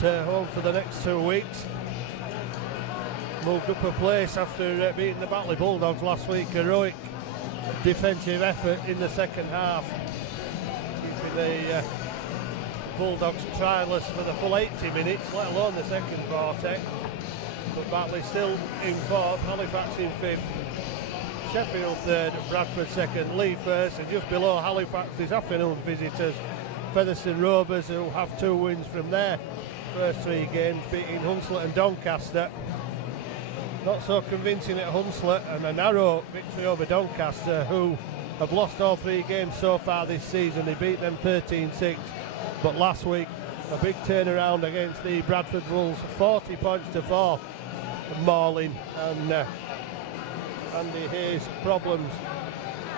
home for the next 2 weeks. Moved up a place after beating the Batley Bulldogs last week. Heroic defensive effort in the second half, keeping the Bulldogs trialless for the full 80 minutes, let alone the second quarter. But Batley still in fourth, Halifax in fifth, Sheffield third, Bradford second, Leigh first, and just below Halifax this afternoon's visitors, Featherstone Rovers, who have 2 wins from their first 3 games, beating Hunslet and Doncaster. Not so convincing at Hunslet, and a narrow victory over Doncaster, who have lost all 3 games so far this season. They beat them 13-6, but last week a big turnaround against the Bradford Wolves, 40 points to 4. Mauling, and Andy Hayes' problems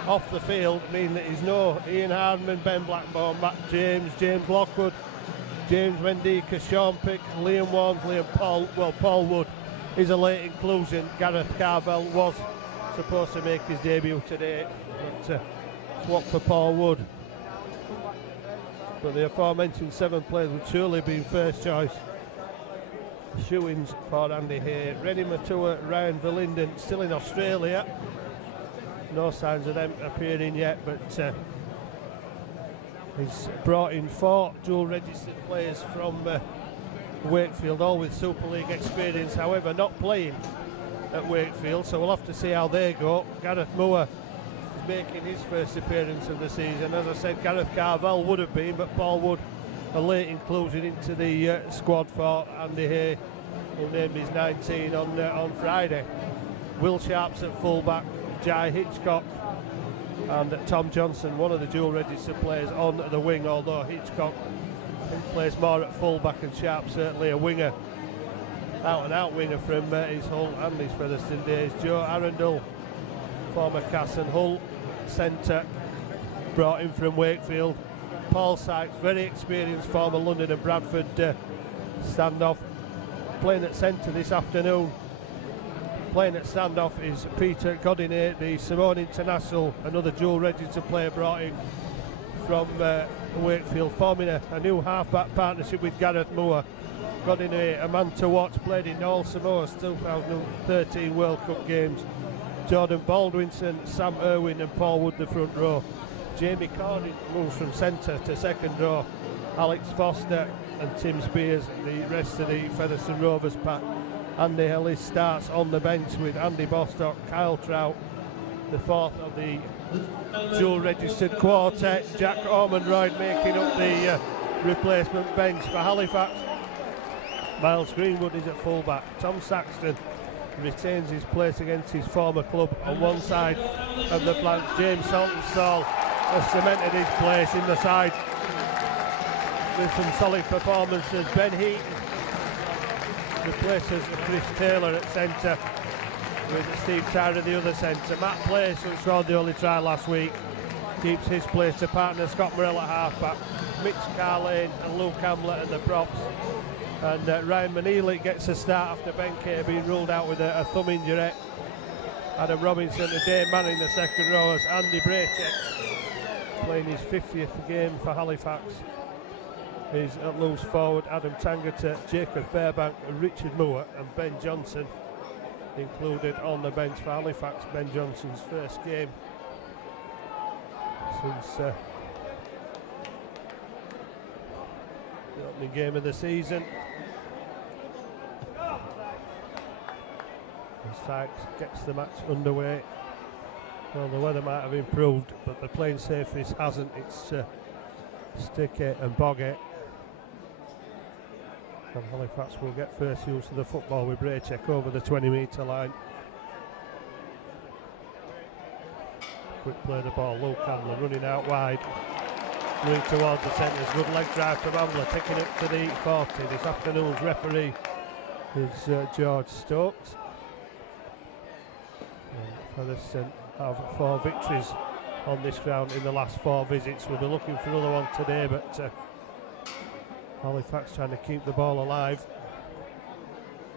off the field mean that he's no Ian Hardman, Ben Blackburn, Matt James, James Lockwood, James Mendika, Sean Pick, Liam Walmsley and Paul Wood is a late inclusion. Gareth Carvel was supposed to make his debut today, but swapped for Paul Wood. But the aforementioned 7 players would surely be first choice shoo-ins for Andy Hay. Rennie Matua, Ryan Verlinden still in Australia. No signs of them appearing yet, but he's brought in 4 dual registered players from Wakefield, all with Super League experience, however not playing at Wakefield, so we'll have to see how they go. Gareth Moore is making his first appearance of the season. As I said, Gareth Carvel would have been, but Paul Wood a late inclusion into the squad for Andy Hay, who named his 19 on Friday. Will Sharps at fullback, Jai Hitchcock and Tom Johnson, one of the dual registered players, on the wing, although Hitchcock plays more at fullback and Sharps certainly a winger, out and out winger from his Hull and his Featherstone days. Joe Arundel, former Cass and Hull centre, brought in from Wakefield. Paul Sykes, very experienced former London and Bradford standoff, playing at centre this afternoon. Playing at standoff is Peter Godinay, the Simone International, another dual registered player brought in from Wakefield, forming a new half-back partnership with Gareth Moore. Godinay, a man to watch, played in all Samoa's 2013 World Cup games. Jordan Baldwinson, Sam Irwin and Paul Wood the front row. Jamie Cordin moves from centre to second row. Alex Foster and Tim Spears, the rest of the Featherstone Rovers pack. Andy Ellis starts on the bench with Andy Bostock, Kyle Trout, the fourth of the dual registered quartet. Jack Ormonroyd making up the replacement bench for Halifax. Miles Greenwood is at fullback. Tom Saxton retains his place against his former club on one side of the flank. James Saltonstall has cemented his place in the side with some solid performances. Ben Heaton replaces Chris Taylor at centre with Steve Tyler the other centre. Matt Place, who scored the only try last week, keeps his place to partner Scott Morell at half-back. Mitch Carlane and Luke Hamlet at the props. And Ryan Maneely gets a start after Ben Kay being ruled out with a thumb injury. Adam Robinson and Dave Manning the second row as Andy Braycheck, playing his 50th game for Halifax, is at loose forward. Adam Tangata, Jacob Fairbank, Richard Moore and Ben Johnson included on the bench for Halifax. Ben Johnson's first game since the opening game of the season. Sykes gets the match underway. Well, the weather might have improved, but the playing surface hasn't. It's sticky and boggy. And Halifax will get first use of the football with Braycheck over the 20-metre line. Quick play the ball, Luke Hamler running out wide, moving towards the centre. Good leg drive from Hamler, taking it to the 40. This afternoon's referee is George Stokes. Featherstone have 4 victories on this ground in the last 4 visits. We'll be looking for another one today, but Halifax trying to keep the ball alive.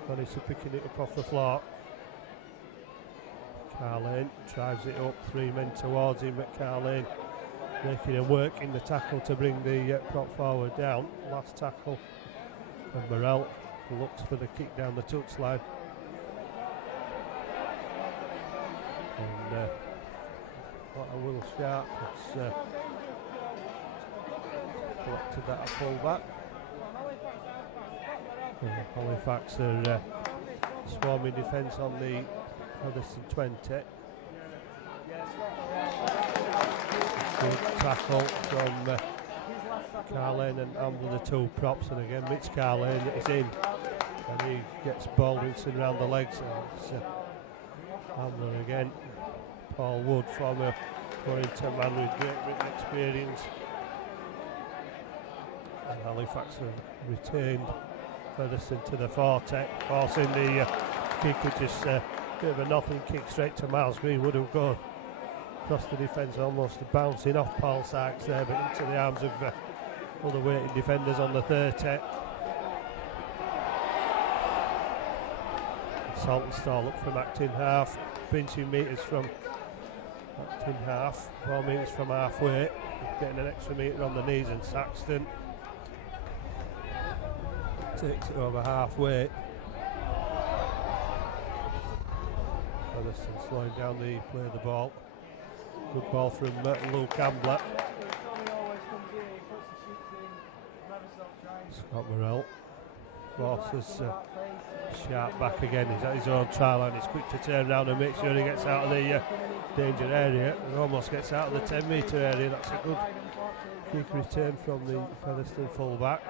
Vanessa picking it up off the floor. Carlane drives it up, 3 men towards him, but Carlane making him work in the tackle to bring the prop forward down. Last tackle And Morrell looks for the kick down the touchline. And what a Will Sharp has collected that a full back. Halifax are swarming defence on the Featherstone 20. Good tackle from Carlane and Amble, the two props, and again Mitch Carlane is in, and he gets Baldwinson around the legs. Amble again. Paul Wood, former Warrington man with Great Britain experience. And Halifax have retained Featherstone to the forte, forcing the kick, which is a bit of a nothing kick straight to Miles Greenwood, who go across the defence, almost bouncing off Paul Sykes there, but into the arms of other waiting defenders on the 30. Saltonstall up from acting half, pinching metres from acting half, 4 metres from halfway, getting an extra metre on the knees, and Saxton takes it over halfway. Featherstone slowing down the play of the ball. Good ball from Luke Ambler. Scott Morrell forces Sharp back again. He's at his own try line. He's quick to turn around and make sure he gets out of the danger area. He almost gets out of the 10 metre area. That's a good quick return from the Featherstone full-back.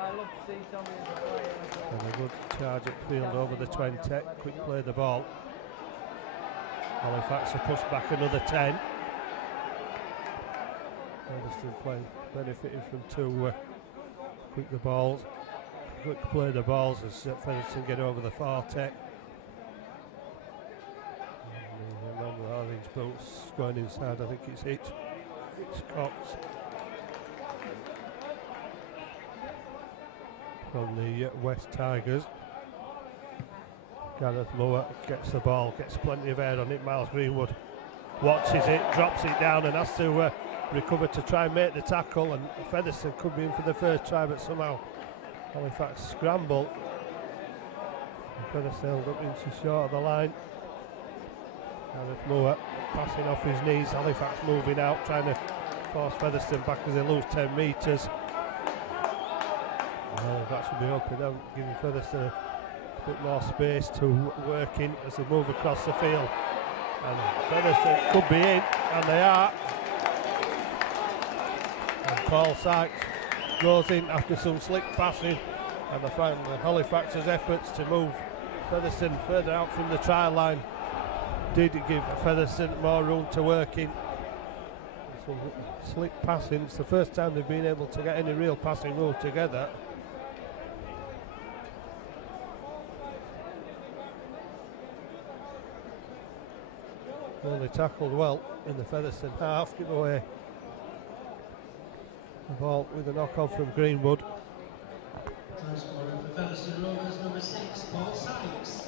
And a good charge upfield over the 20. Quick play of the ball. Halifax are pushed back another 10. Featherstone playing, benefiting from two quick play the balls as Featherstone get over the 40. And the long orange boots going inside. I think it's Hitchcock's from the West Tigers. Gareth Moore gets the ball, gets plenty of air on it. Miles Greenwood watches it, drops it down, and has to recover to try and make the tackle. And Featherstone could be in for the first try, but somehow Halifax scramble. Featherstone held up inches short of the line. Gareth Moore passing off his knees. Halifax moving out, trying to force Featherstone back as they lose 10 metres. That should be open down, giving Featherstone a bit more space to work in as they move across the field. And Featherstone could be in, and they are. And Paul Sykes goes in after some slick passing, and I find that Halifax's efforts to move Featherstone further out from the try line did give Featherstone more room to work in. Some slick passing. It's the first time they've been able to get any real passing move together. Well, they tackled well in the Featherstone half, give away the ball with a knock on from Greenwood. First scorer for Featherstone Rovers, number 6, Paul Sykes.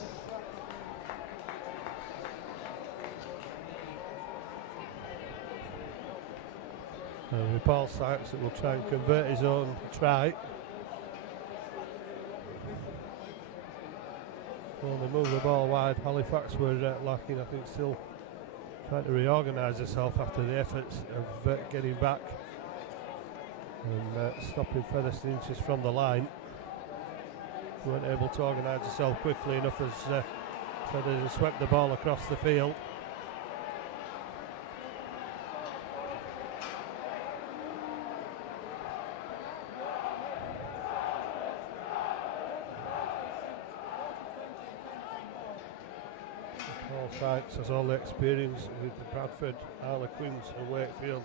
With Paul Sykes, it will try and convert his own try. Well, they move the ball wide. Halifax were lacking, I think, still trying to reorganise herself after the efforts of getting back and stopping Featherstone inches from the line. They weren't able to organise herself quickly enough as Featherstone swept the ball across the field. Sykes has all the experience with the Bradford, Harlequins and Wakefield.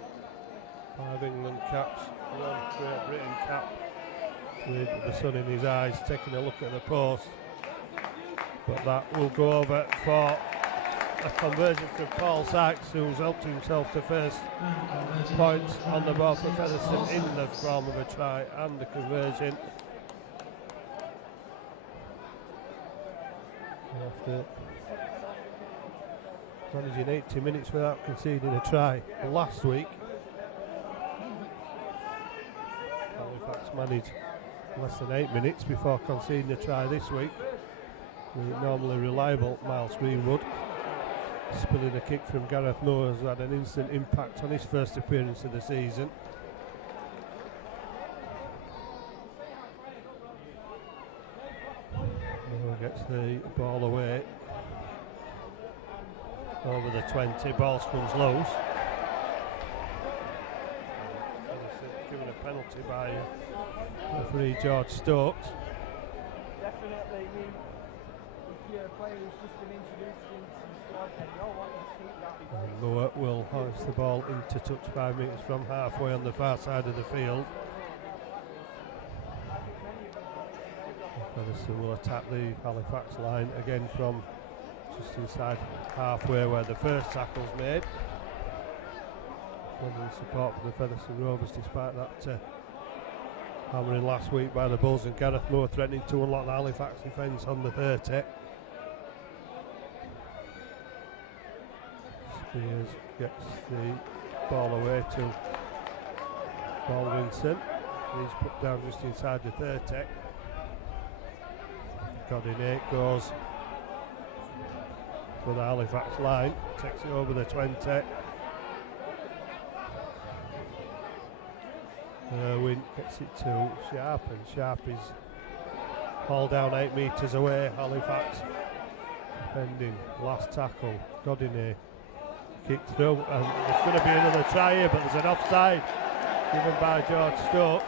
5 England caps, 1 Great Britain cap, with the sun in his eyes, taking a look at the post. But that will go over for a conversion from Paul Sykes, who's helped himself to first points on the ball for Featherstone in the form of a try and the conversion. After managing 80 minutes without conceding a try last week, Halifax managed less than 8 minutes before conceding a try this week. The normally reliable Miles Greenwood. Spilling a kick from Gareth Moore has had an instant impact on his first appearance of the season. Moore gets the ball away over the 20, ball comes loose. Given a penalty by referee George Stokes. Definitely, if you're a player who's just been introduced into the squad, then you're wanting to keep that. Moore will hoist the ball into touch 5 metres from halfway on the far side of the field. Featherstone will attack the Halifax line again from just inside halfway where the first tackle's made. London support for the Featherstone Rovers despite that hammering last week by the Bulls, and Gareth Moore threatening to unlock the Halifax defence on the 30. Spears gets the ball away to Baldwinson. He's put down just inside the 30. Godinate goes for the Halifax line, takes it over the 20. Irwin gets it to Sharp, and Sharp is hauled down 8 metres away. Halifax defending, last tackle. Godinate kick through, and there's going to be another try here, but there's an offside given by George Stokes.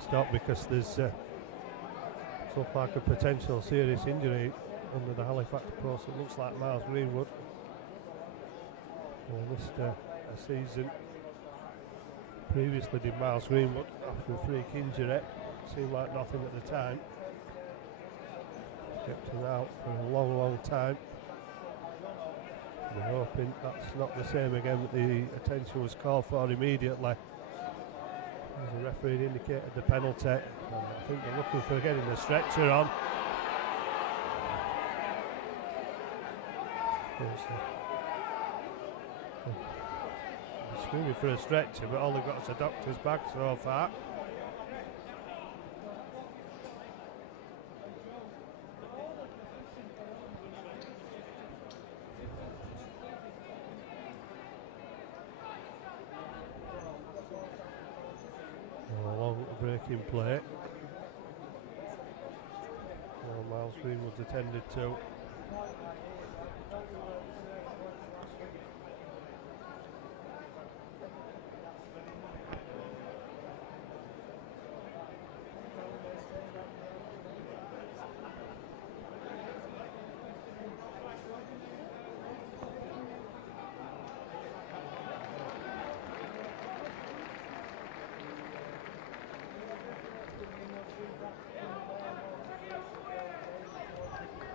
Stop because there's looks like a potential serious injury under the Halifax post. It looks like Miles Greenwood missed a season. Previously did Miles Greenwood after a freak injury. Seemed like nothing at the time. Kept him out for a long time. We're hoping that's not the same again, but the attention was called for immediately. As the referee indicated the penalty, I think they're looking for getting the stretcher on. They're screaming for a stretcher, but all they've got is a doctor's bag so far. Breaking play. Well, Miles Greenwood's attended to.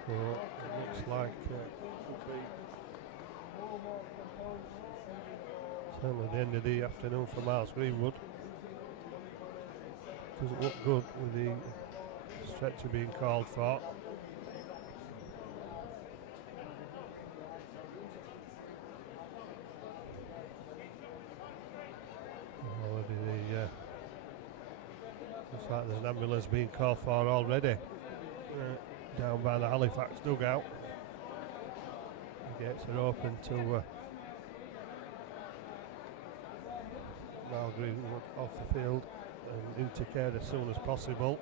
Well, it looks like certainly the end of the afternoon for Miles Greenwood. Doesn't look good with the stretcher being called for. Already looks like there's an ambulance being called for already. Down by the Halifax dugout. The gates are open to Miles Greenwood off the field and into care as soon as possible.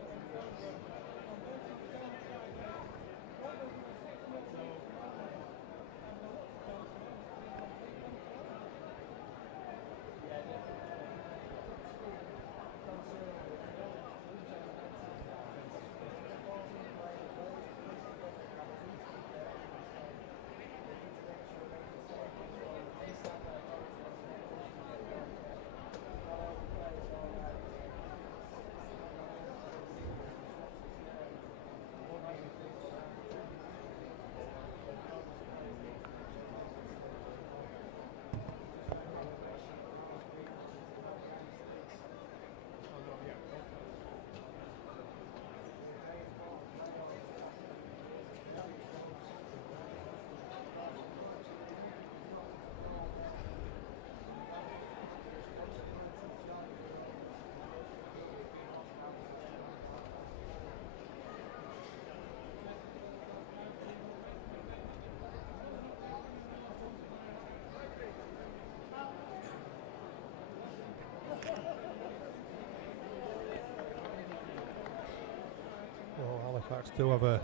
Halifax do have a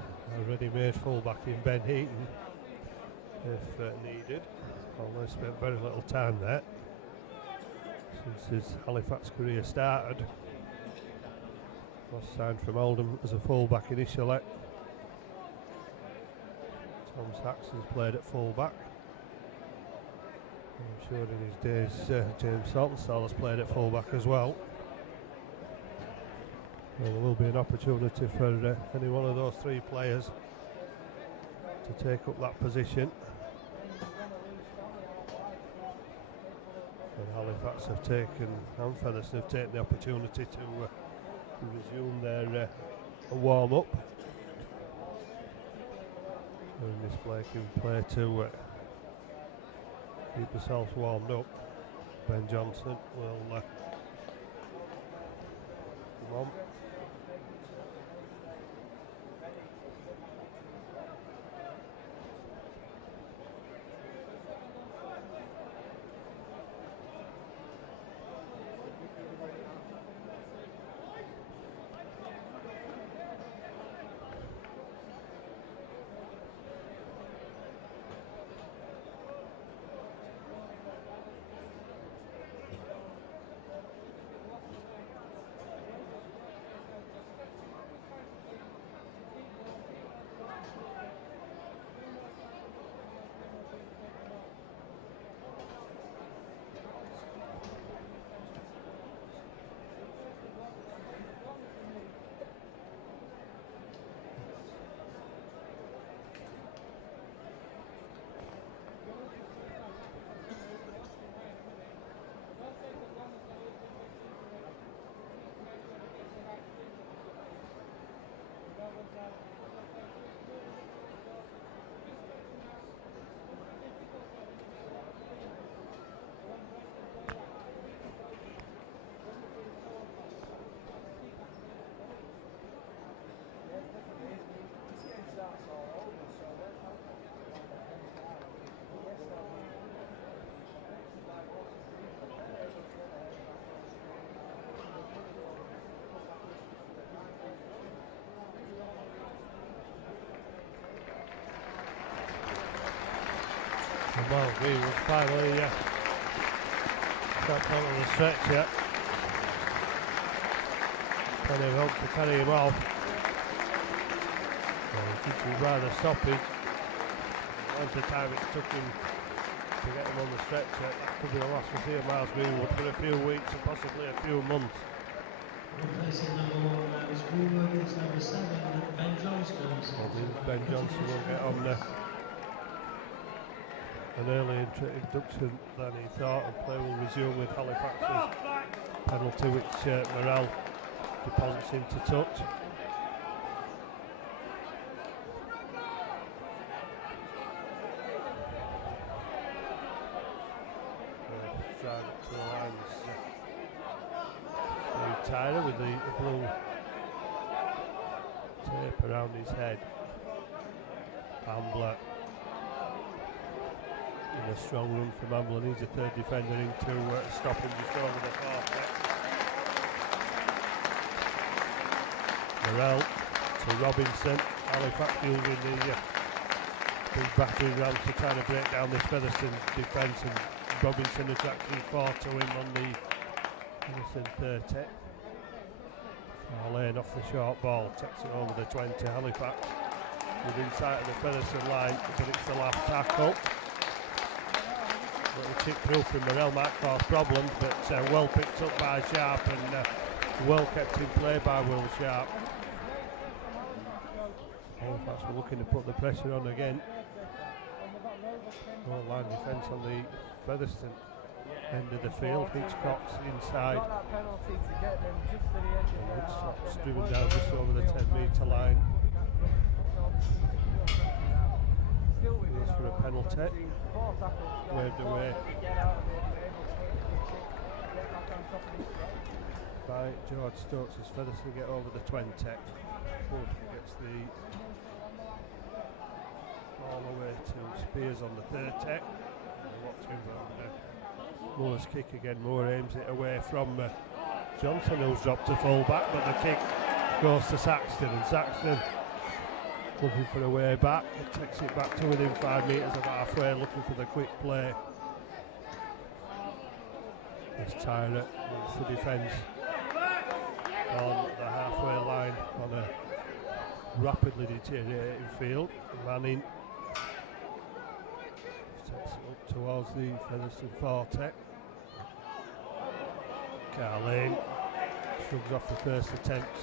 ready-made fullback in Ben Heaton if needed, although he spent very little time there since his Halifax career started. Was signed from Oldham as a fullback initially. Tom Saxon's played at fullback. I'm sure in his days James Saltonstall has played at fullback as well. And there will be an opportunity for any one of those three players to take up that position. And Halifax have taken, and Featherstone have taken the opportunity to resume their warm-up. And this player can play to keep themselves warmed up. Ben Johnson will come on. Well, he was finally got on the stretch yet. Plenty of help to carry him off. Well, he was rather stoppage. Once the time it took him to get him on the stretcher, that could be the last we see of Miles Greenwood for a few weeks and possibly a few months. Replacing number 1 Miles Greenwood is number 7, Ben Johnson. Ben Johnson will get on there. An early introduction than he thought, and play will resume with Halifax's penalty, which Morrell deposits into touch. Drive it to the lines. Tyler with the blue tape around his head. Ambler. A strong run from Ambler, needs a third defender in to stop him just over the fourth. Morrell to Robinson. Halifax using the big battering rams to try to break down this Featherstone defence, and Robinson attracting 4 to him on the Featherstone 30. Laying off the short ball, takes it over the 20. Halifax within sight of the Featherstone line, but it's the last tackle. Little chip through from Morrell might cause problems, but well picked up by Sharp and well kept in play by Will Sharp. Halifax were looking to put the pressure on again. Goal line defence on the Featherstone end of the field. Hitchcock's inside. Woodstock's driven down just over the 10-metre line. Goes for a penalty. Waved away by George Stokes as Featherstone get over the 20. Wood gets the all the way to Spears on the 30. Moore's kick again. Moore aims it away from Johnson, who's dropped to full back, but the kick goes to Saxton, and Saxton looking for a way back. It takes it back to within 5 metres of halfway, looking for the quick play. This Tyrant needs to defend on the halfway line on a rapidly deteriorating field. Manning takes it up towards the Featherstone Forte. Carlane shrugs off the first attempt.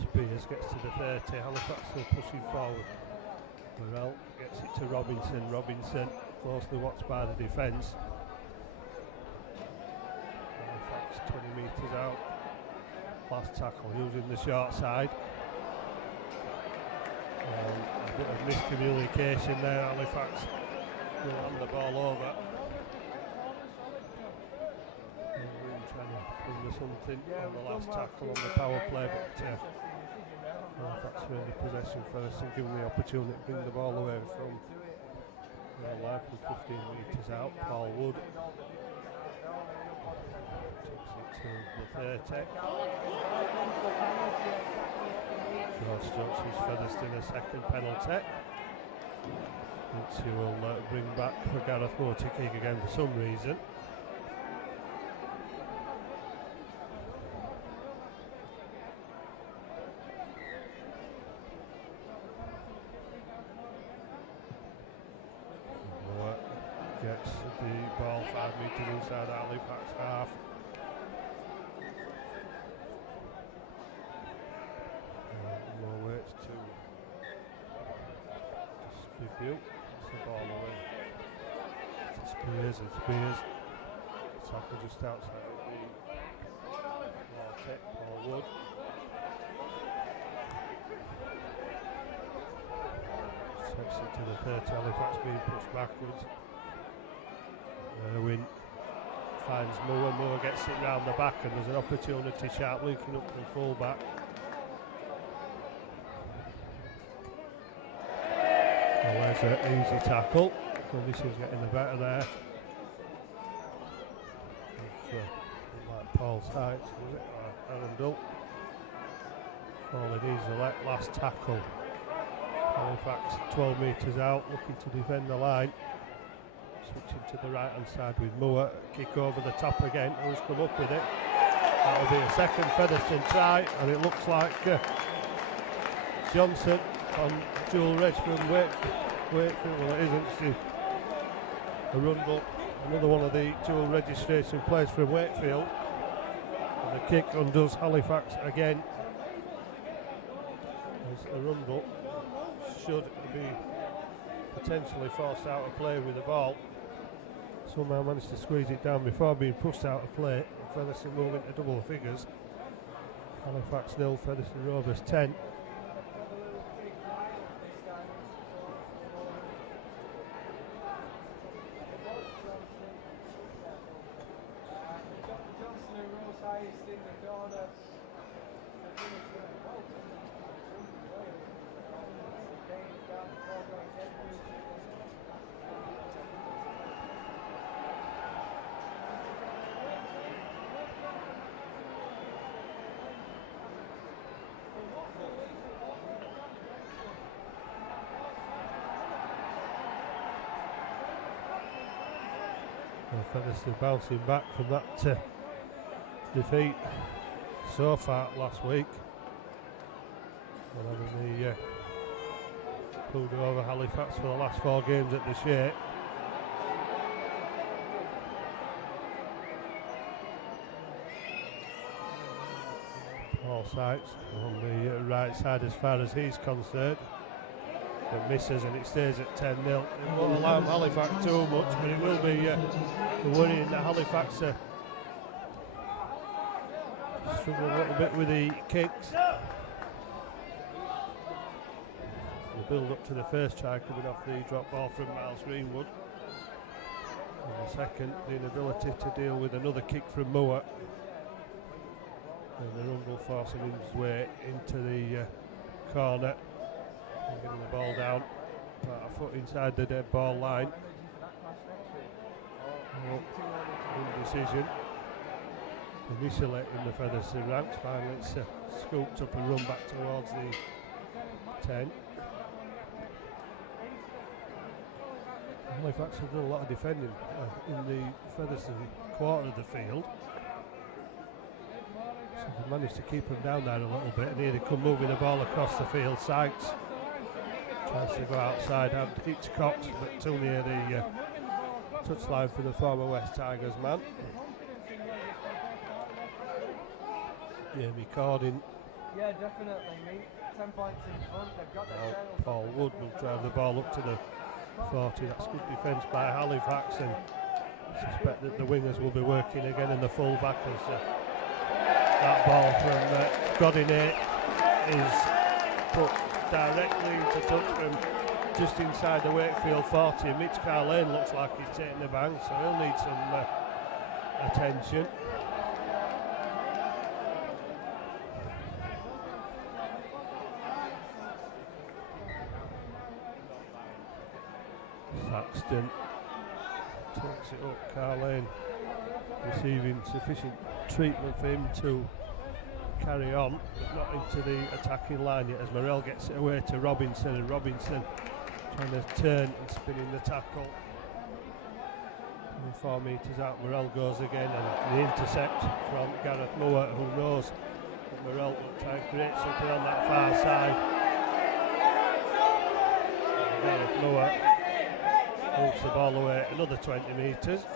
Spears gets to the 30, Halifax still pushing forward. Burrell gets it to Robinson. Robinson closely watched by the defence. Halifax 20 metres out. Last tackle using the short side. A bit of miscommunication there. Halifax will hand the ball over. Trying to bring something on the last tackle on the power play, but Halifax really possession first and given the opportunity to bring the ball away from their line from 15 metres out. Paul Wood takes it to the 30. George Stokes gives Featherstone a second penalty, which he will bring back for Gareth Moore to kick again for some reason. Gets the ball 5 metres inside Halifax half. More waits to distribute. It's the ball away to Spears, and Spears tackle just outside the ball tip. Paul Wood takes it to the 30. Halifax being pushed backwards. Irwin finds Moore. Moore gets it round the back, and there's an opportunity. Sharp linking up from full back. Well, there's an easy tackle. This is getting the better there. Like Paul Sykes, was it? Or Arundel. Falling easily. Last tackle. Halifax 12 metres out, looking to defend the line. Switching to the right hand side with Moore. Kick over the top again. Who's come up with it? That'll be a second Featherstone try, and it looks like Johnson on dual reg from Wakefield. Well, it isn't. Arundel, another one of the dual registration players from Wakefield. And the kick undoes Halifax again. As Arundel should be potentially forced out of play with the ball. Somehow managed to squeeze it down before being pushed out of play. Featherstone moving to double figures. Halifax 0, Featherstone Rovers 10. Featherstone bouncing back from that defeat so far last week. And having the pulled over Halifax for the last 4 games at the Shea. Paul Sykes on the right side as far as he's concerned. But misses, and it stays at 10-0. It won't allow Halifax too much, but it will be worrying that Halifax struggle a little bit with the kicks. The build up to the first try coming off the drop ball from Miles Greenwood. And the second, the inability to deal with another kick from Moore. And the Arundel forcing his way into the corner. And getting the ball down, about a foot inside the dead ball line. Indecision. initially in the Featherstone ranks. Finally it's scooped up and run back towards the 10. Halifax have done a lot of defending in the Featherstone quarter of the field. So they managed to keep them down there a little bit, and here they come moving the ball across the field. Sykes tries to go outside, and it's Cox, but too near the touchline for the former West Tigers man. Jamie Cordin. Yeah, definitely, mate. 10 points in front. They've got their tails. Paul Wood will drive the ball up to the 40. That's good defence by Halifax, and I suspect that the wingers will be working again in the full back as that ball from Godinay is put directly into touch from just inside the Wakefield 40. Mitch Carlane looks like he's taking the bang, so he'll need some attention. Saxton takes it up. Carlane receiving sufficient treatment for him to carry on, but not into the attacking line yet as Morrell gets it away to Robinson, and Robinson trying to turn and spinning the tackle. 4 metres out, Morrell goes again, and the intercept from Gareth Moore, who knows that Morrell will try and create something on that far side. And Gareth Moore moves the ball away another 20 metres.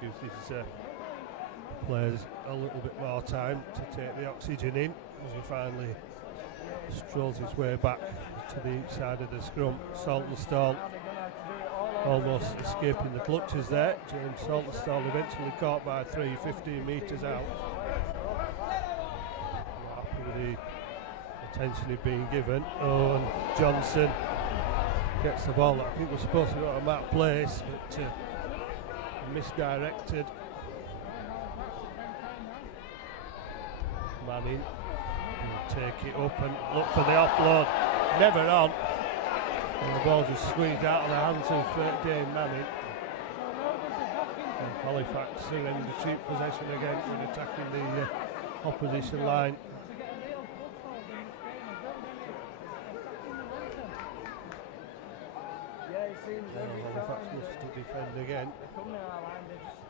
Gives his players a little bit more time to take the oxygen in as he finally strolls his way back to the east side of the scrum. Saltonstall almost escaping the clutches there. James Saltonstall eventually caught by 15 metres out. Happy with the attention he's being given. Oh, and Johnson gets the ball that I think was supposed to go to Matt Place, but misdirected. Manning will take it up and look for the offload. Never on. And the ball just squeezed out of the hands of Dane Manning. And Halifax surrender cheap possession again when attacking the opposition line. Halifax must defend again.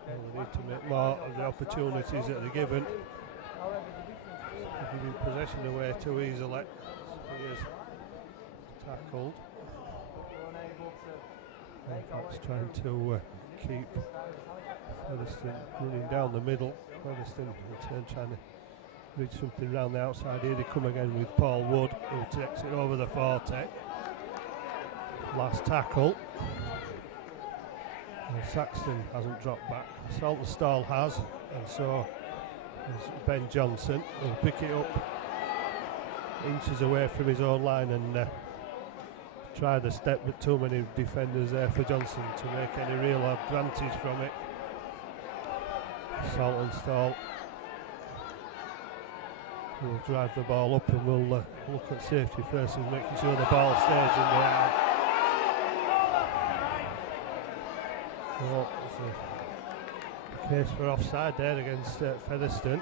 They need to make more of the opportunities that they're given. Giving possession away too easily. He is tackled. Halifax trying to keep Featherstone running down the middle. Featherstone in turn trying to reach something round the outside. Here they come again with Paul Wood, who takes it over the 40. Last tackle. And Saxton hasn't dropped back. Saltonstall has, and so is Ben Johnson. He'll pick it up inches away from his own line and try the step, but too many defenders there for Johnson to make any real advantage from it. Saltonstall will drive the ball up, and we'll look at safety first and making sure the ball stays in the air. Well, there's a case for offside there against Featherstone.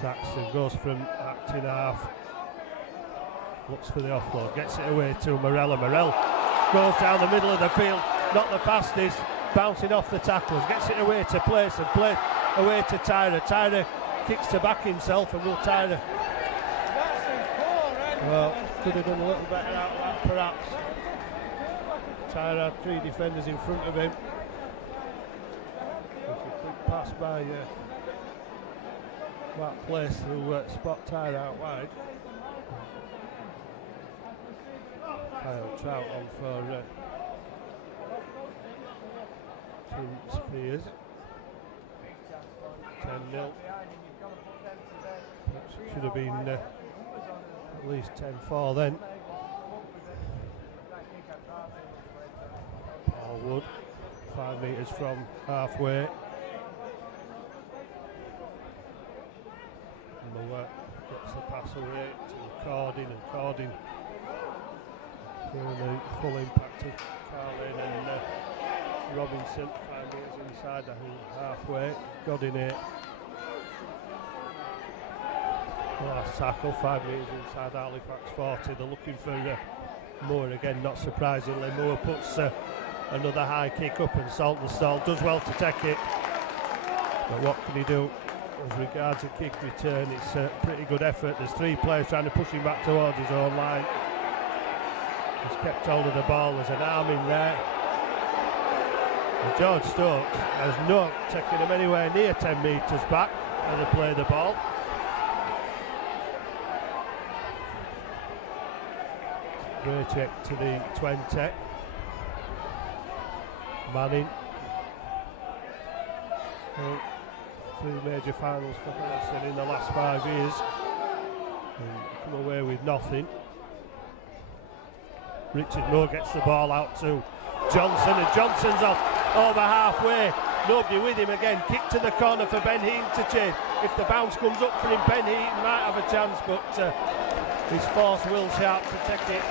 Saxton goes from acting half, looks for the offload, gets it away to Morrell. Morrell goes down the middle of the field, not the fastest, bouncing off the tacklers, gets it away to Place, and Place away to Tyra. Tyra kicks to back himself, and will Tyra. Well, could have done a little better out of that perhaps. Tyra had 3 defenders in front of him. A quick pass by that Place to spot Tyra out wide. Kyle Trout on for Tim Spears. 10-0. Should have been at least 10-4 then. Paul Wood, 5 metres from halfway. pass away to Cordin, and Cordin feeling the full impact of Carlin, and Robinson 5 metres inside, I think halfway, Godin 8. Last tackle, 5 metres inside Halifax 40. They're looking for Moore again, not surprisingly. Moore puts another high kick up, and Saltonstall does well to take it. But what can he do? As regards a kick return, it's a pretty good effort. There's 3 players trying to push him back towards his own line. He's kept hold of the ball. There's an arm in there. And George Stokes has not taken him anywhere near 10 metres back when they play the ball. Braycheck to the 20. Manning. 3 major finals for Featherstone in the last 5 years. And come away with nothing. Richard Moore gets the ball out to Johnson, and Johnson's off over halfway. Nobody with him again. Kick to the corner for Ben Heaton to chase. If the bounce comes up for him, Ben Heaton might have a chance, but he's forced Will Sharp to take it.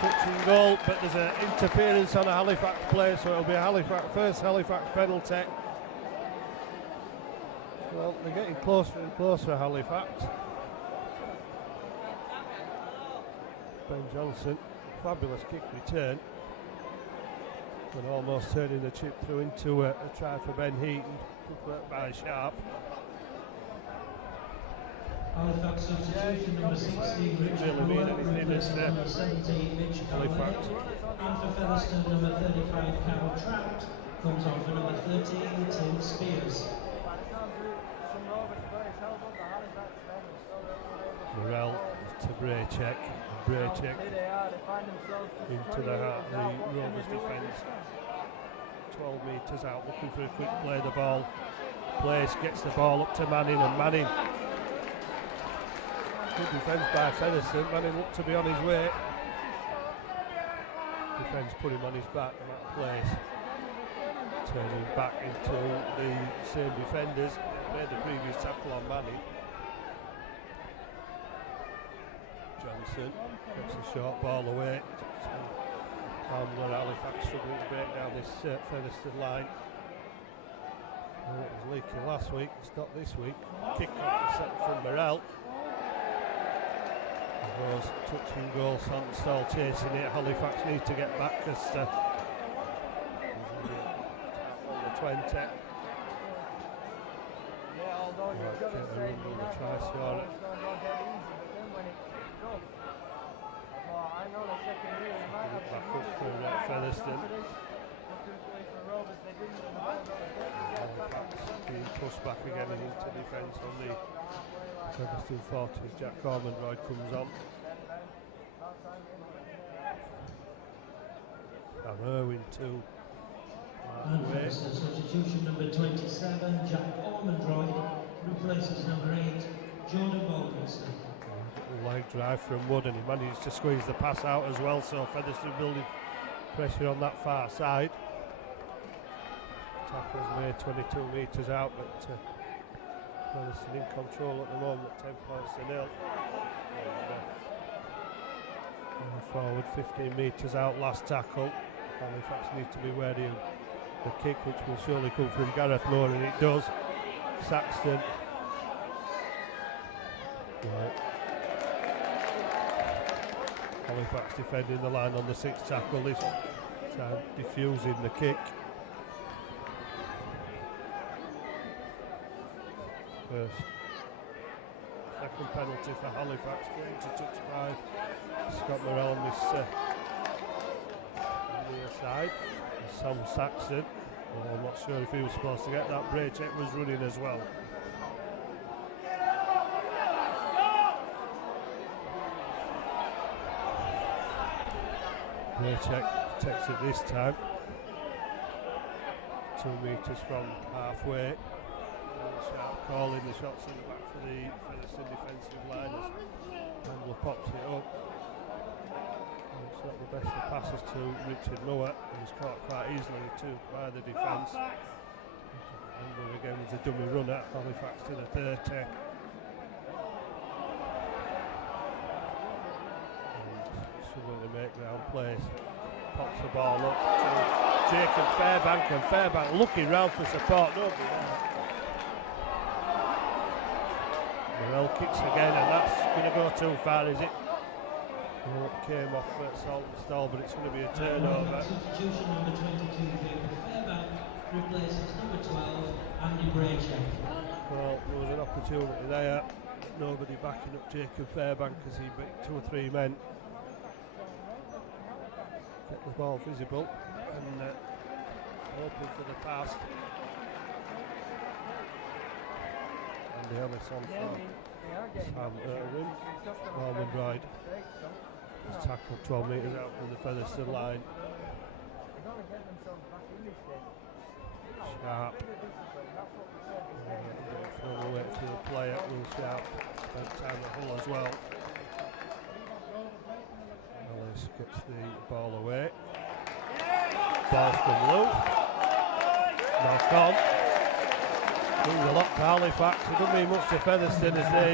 Touching goal, but there's an interference on a Halifax player, so it'll be a first Halifax penalty. Well, they're getting closer and closer, Halifax. Ben Johnson, fabulous kick return, and almost turning the chip through into a try for Ben Heaton. Good work by Sharp. Halifax substitution number 16, Richard Moore, replacing number 17, Mitch Halifax. And for Featherstone, number 35, Carol Trout, comes on for number 13, Tim Spears. Morel to Braycheck. Braycheck into the heart of the Rovers defence. 12 metres out, looking for a quick play. The ball place, gets the ball up to Manning, and Manning. Good defence by Featherstone. Manning looked to be on his way. Defence put him on his back in that place. Turning back into the same defenders. Made the previous tackle on Manning. Johnson gets a short ball away. Hamler, Halifax struggling to break down this Featherstone line. Well, it was leaking last week, it's not this week. Kick off set from Morel. Was touching goal, Saltonstall chasing it. Halifax need to get back because on the 20. Yeah, although you've got to say the try scorer. I know the second year they might have Back up for Featherstone. Halifax being pushed back again and into defence on the Featherstone 40s. Jack Cormanroyd comes on. And Irwin too. And Featherstone substitution number 27, Jack Ormondroyd, replaces number 8, Jordan Wilkinson. Leg drive from Wood, and he managed to squeeze the pass out as well, so Featherstone building pressure on that far side. Tackle's made 22 metres out, but Featherstone in control at the moment, 10 points to 0. And forward 15 metres out, last tackle. Halifax need to be wary of the kick, which will surely come from Gareth Moore, and it does. Saxton. Right. Halifax defending the line on the 6th tackle this time, diffusing the kick. Second penalty for Halifax, getting to touch by Scott Morel on this near side. And Sam Saxton, well, I'm not sure if he was supposed to get that. Braycheck was running as well. Braycheck takes it this time. 2 metres from halfway. Sharp calling the shots in the back for the Featherstone defensive liners. Handler pops it up. And it's not the best of passes to Richard Moore, and he's caught quite easily too by the defence. Handler again is a dummy runner. Halifax to the 30. breakdown plays. Pops the ball up to Jacob Fairbank, and Fairbank looking round for support. Nobody there. Morell kicks again, and that's going to go too far, is it? Well, it came off Saltonstall, but it's going to be a turnover. Substitution number 22, Jacob Fairbank, replaces number 12, Andy Braycheck. Well, there was an opportunity there. Nobody backing up Jacob Fairbank as he beat 2 or 3 men. Get the ball visible and open for the pass. And the Ellis on for Sam Irwin. Norman Bride was tackled 12 metres out from the Featherstone line. Sharp. From the Wakefield player, Will Sharp spent time at Hull as well. Ellis gets the ball away. Ball's come loose. Knock on. Doing a lot to Halifax. It doesn't mean much to Featherstone as they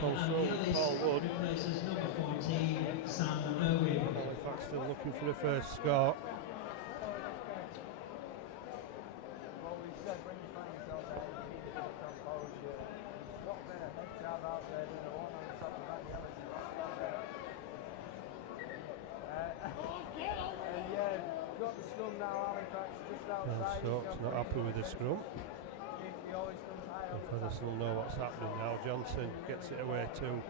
control Paul Wood. Halifax still looking for the first score. Stokes not happy with the scrum. Featherstone know what's happening now. Johnson gets it away to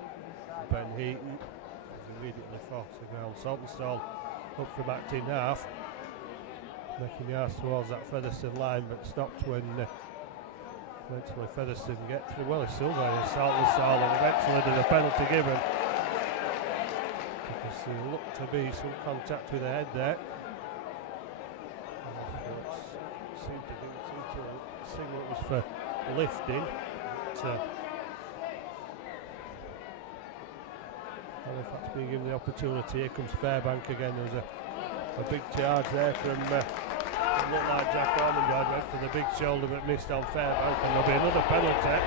Ben Heaton. He's immediately forced the ground. Saltonstall up from acting half, making yards towards that Featherstone line, but stopped when eventually Featherstone get through. Well, he's still there. Saltonstall, and eventually there's a penalty given because there looked to be some contact with the head there. Seemed to signal it was for lifting. Halifax being given the opportunity. Here comes Fairbank again. There was a big charge there from it looked like Jack Ormond went for the big shoulder but missed on Fairbank, and there'll be another penalty.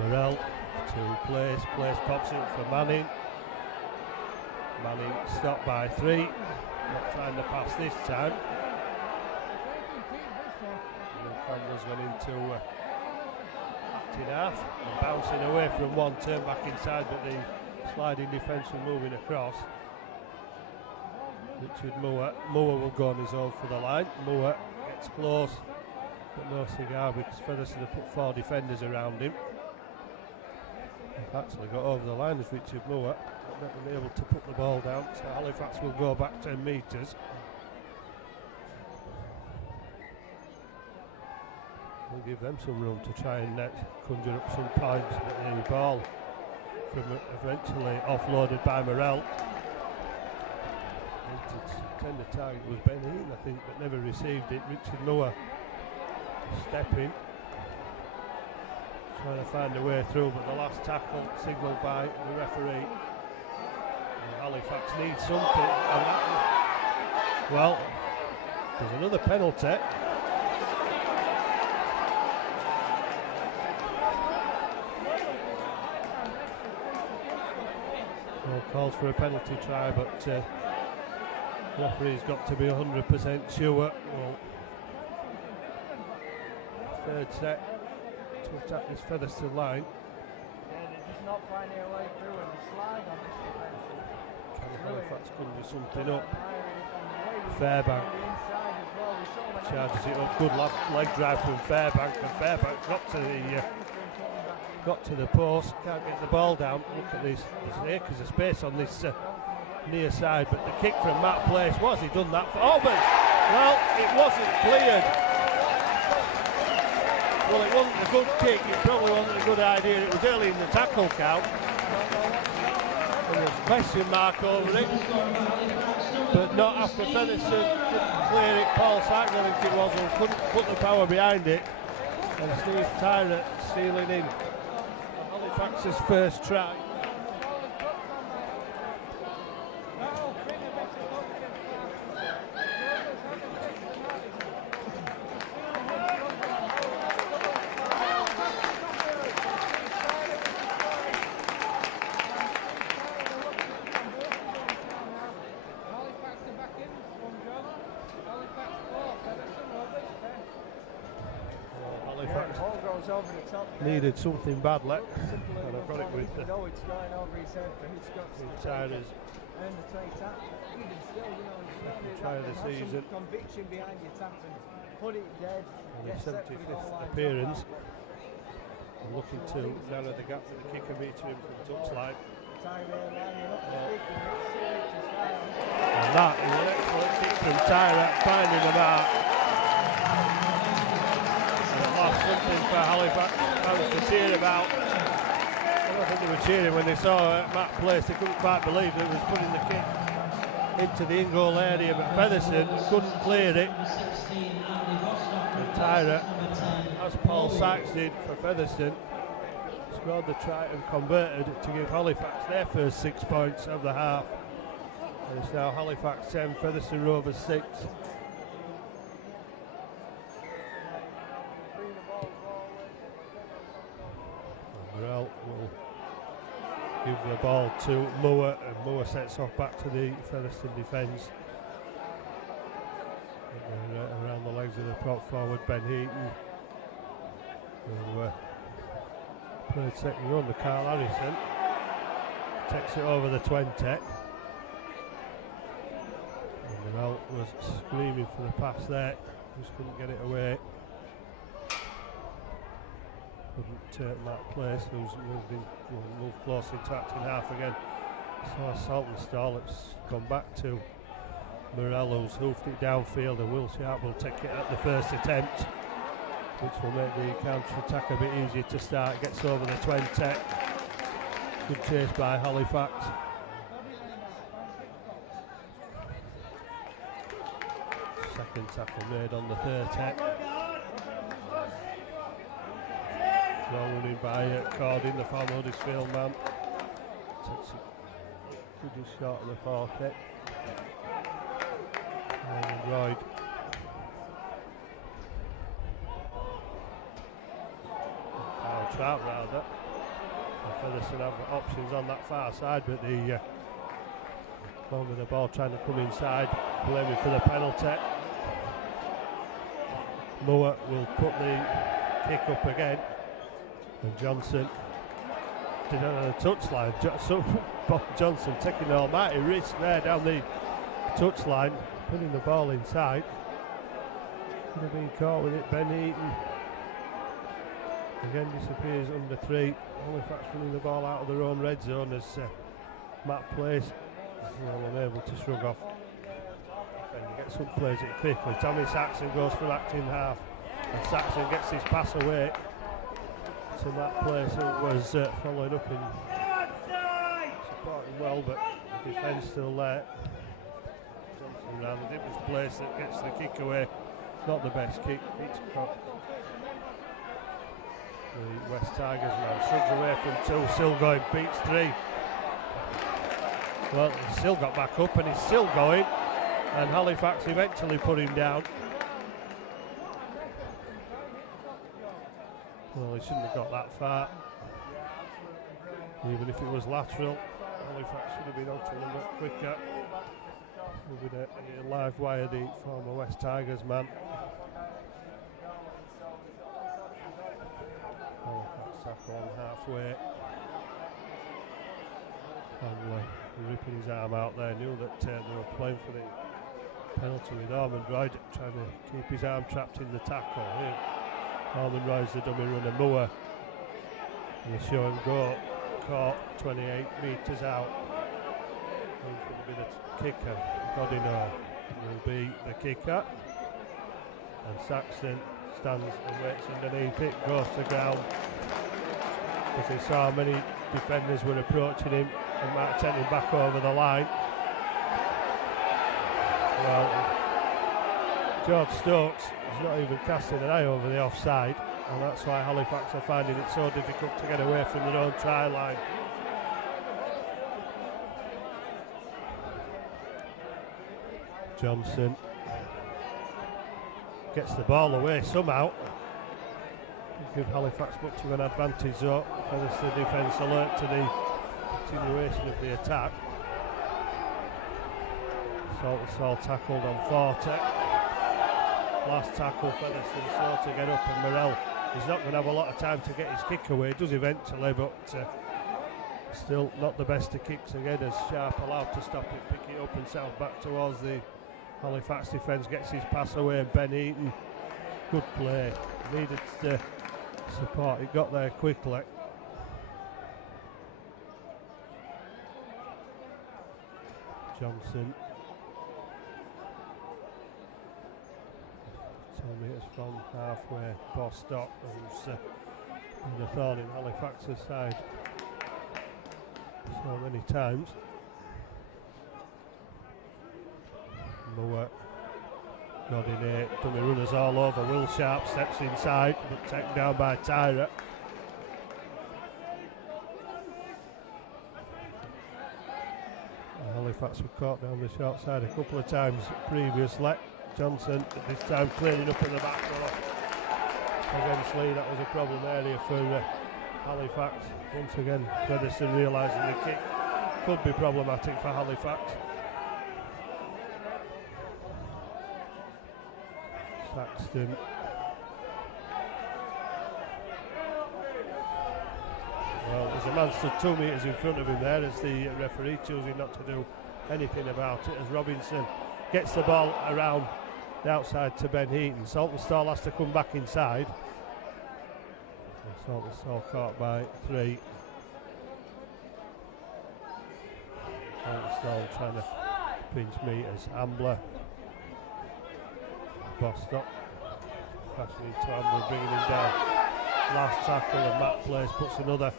Morell to Place pops it for Manning. Manning stopped by 3, not trying to pass this time. Campbell's gone into acting half and bouncing away from one, turn back inside, but the sliding defence was moving across. Richard Moore will go on his own for the line. Moore gets close, but no cigar because Featherstone have put 4 defenders around him. Actually got over the line as Richard Moore, not been able to put the ball down, so Halifax will go back 10 metres. We'll give them some room to try and conjure up some points, but the ball from eventually offloaded by Morell. Intended target was Ben Heaton, I think, but never received it. Richard Moore stepping, trying to find a way through, but the last tackle signalled by the referee. Halifax needs something. Well, there's another penalty. Well, calls for a penalty try, but the referee's got to be 100% sure. Well, third set to attack this Featherstone line. Yeah, they're just not finding a way through and the slide on this defence. Can Halifax conjure something up? Fairbank charges it up. Good leg drive from Fairbank, and Fairbank got to the post. Can't get the ball down. Look at this. There's acres of space on this near side, but the kick from Matt Place, what has he done that for? Auburn! Well, it wasn't cleared. Well, it wasn't a good kick. It probably wasn't a good idea. It was early in the tackle count. And there's a question mark over it, but not after Featherstone couldn't clear it. Paul Sackler, I think it was, and couldn't put the power behind it. And Steve Tyrant stealing in Halifax's first try. goes over the top. Needed something badly, Simple and I've got it with it's going over his head, but he's got Tyra's and the tray tap. Even still, you know, it's try of the season. some conviction behind your tap and put it dead. on his 75th appearance. And looking to narrow the gap with the kicker meter him from touchline. And that is an excellent kick from Tyra, finding the mark. And at last, something for Halifax fans to cheer about. I don't think they were cheering when they saw Matt place. They couldn't quite believe that he was putting the kick into the in-goal area, but Featherstone couldn't clear it. And Tyra, as Paul Sachs did for Featherstone, scored the try and converted to give Halifax their first 6 points of the half. And it's now Halifax 10, Featherstone Rovers 6. Morel will give the ball to Moore, and Moore sets off back to the Featherstone defence. Around the legs of the prop forward Ben Heaton, who played second run to Carl Harrison, takes it over the 20. And Morel was screaming for the pass there, just couldn't get it away. Couldn't that place, who's moved close into acting half again. So Saltonstall, it's gone back to Morel, who's hoofed it downfield, and Will Sharp will take it at the first attempt, which will make the counter-attack a bit easier to start. Gets over the 20. Good chase by Halifax. Second tackle made on the 30. Well running by Cordin, the former Huddersfield man. Takes it pretty short of the 40. And Royd. Trout rather. And Featherstone have options on that far side, but the one with the ball trying to come inside, blaming for the penalty. Moore will put the kick up again, and Johnson did it on the touchline. Bob Johnson taking the almighty risk there down the touchline, putting the ball inside. Could have been caught with it. Ben Heaton again disappears under 3. Halifax running the ball out of their own red zone as Matt plays. Unable to shrug off. And he gets up, plays it quickly. Tommy Saxon goes for acting half, and Saxon gets his pass away to Matt Place, who was following up and supporting well, but the defence still there. Johnson round, it was Place that gets the kick away. Not the best kick. It's caught. The West Tigers man shrugs away from 2, still going, beats 3. Well, he's still got back up and he's still going, and Halifax eventually put him down. Well, he shouldn't have got that far. Even if it was lateral, Halifax should have been onto him a bit quicker. With a live wire, the former West Tigers man. Halifax tackle on halfway. And ripping his arm out there, knew that they were playing for the penalty with Ormond Royd, trying to keep his arm trapped in the tackle. Here, Ormond Royd's the dummy runner. Moore, and the show and go, caught 28 metres out. Who's going to be the kicker? Godino will be the kicker, and Saxton stands and waits underneath it, goes to ground, because he saw many defenders were approaching him and might take him back over the line. Well, George Stokes is not even casting an eye over the offside, and that's why Halifax are finding it so difficult to get away from their own try line. Johnson gets the ball away somehow. Give Halifax much of an advantage though. Featherstone defence alert to the continuation of the attack. Saltonstall tackled on 40. Last tackle, Featherstone slow to get up, and Morel He's not going to have a lot of time to get his kick away. He does eventually, but still not the best of kicks again, as Sharp allowed to stop it, pick it up and settle back towards the Halifax defence. Gets his pass away, and Ben Eaton, good play. Needed support, he got there quickly. Johnson, 2 metres from halfway. Bostock, who's been a thorn in Halifax's side so many times. Moore got in 8, dummy runners all over. Will Sharp steps inside, but taken down by Tyra. Halifax were caught down the short side a couple of times previously. Johnson at this time clearing up in the back row against Lee. That was a problem area for Halifax. Once again, Featherstone realising the kick could be problematic for Halifax. Saxton. Well, there's a man stood 2 metres in front of him there, as the referee choosing not to do anything about it, as Robinson gets the ball around the outside to Ben Heaton. Saltonstall has to come back inside. Saltonstall caught by 3. Saltonstall trying to pinch meters. Ambler. Bostock passing into Ambler, bringing him down. Last tackle, and Matt Place puts another.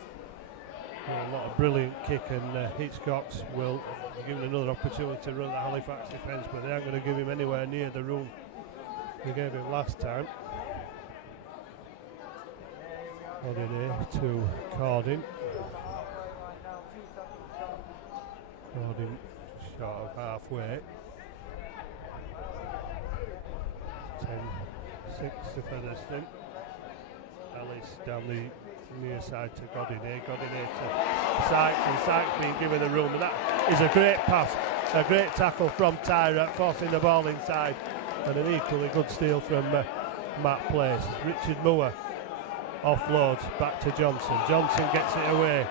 A lot of brilliant kick, and Hitchcock's will be given another opportunity to run the Halifax defence, but they aren't going to give him anywhere near the room they gave him last time. Ordinaire to Cordin. Cordin short of halfway. 10-6 to Featherstone. Ellis down the near side to Godinay. Godinay to Sykes, and Sykes being given the room, and that is a great pass, a great tackle from Tyra, forcing the ball inside, and an equally good steal from Matt Place. Richard Moore offloads back to Johnson. Johnson gets it away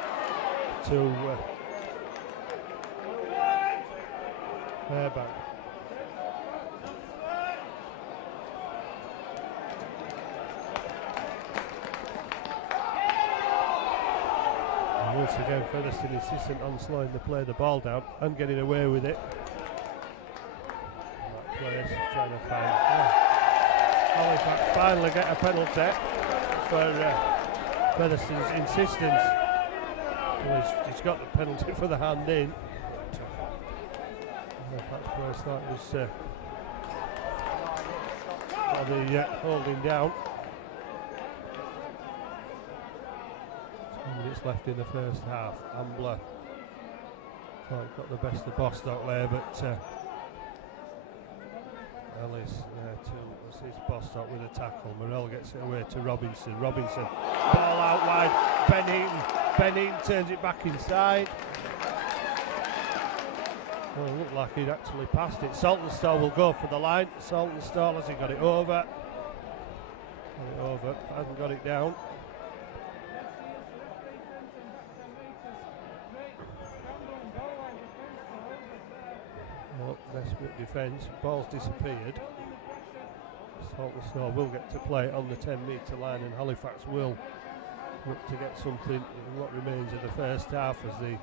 to Fairbank. Once again, Featherstone insistent on slowing the ball down and getting away with it. That player's trying to find. Halifax finally get a penalty for Featherstone's insistence. Well, he's got the penalty for the hand in. Halifax players thought it was the holding down. Minutes left in the first half. Ambler got the best of Bostock there, but Ellis there to assist Bostock with a tackle. Morell gets it away to Robinson. Robinson, ball out wide. Ben Eaton turns it back inside. Well, it looked like he'd actually passed it. Saltonstall will go for the line. Saltonstall, has he got it over? Hasn't got it down. Desperate defence, ball's disappeared. Saltonstall will get to play on the 10-metre line, and Halifax will look to get something in what remains of the first half, as the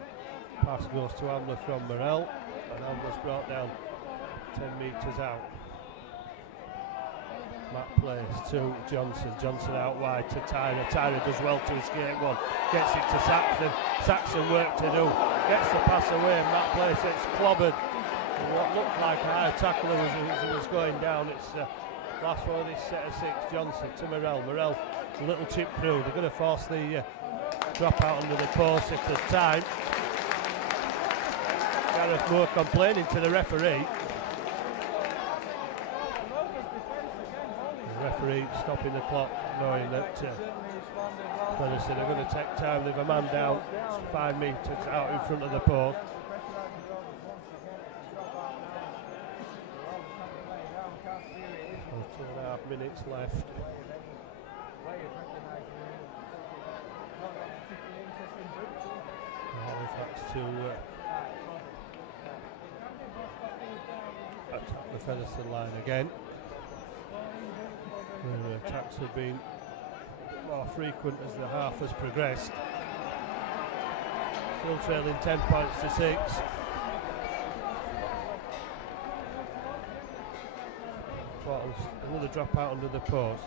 pass goes to Ambler from Morell, and Ambler's brought down 10 metres out. Matt Place to Johnson. Johnson out wide to Tyra. Tyra does well to escape one. Gets it to Saxton. Saxton work to do. Gets the pass away, and Matt Place gets clobbered. What looked like a high tackle as it was going down. It's last one of this set of 6. Johnson to Morell. Morell, a little chip through. They're going to force the drop out under the post if there's time. Gareth Moore complaining to the referee. The referee stopping the clock, knowing that Featherstone are going to take time. They've a man down 5 metres out in front of the post. 2.5 minutes left. Halifax to attack the Featherstone line again. The attacks have been more frequent as the half has progressed. Still trailing 10 points to 6. Another drop out under the post.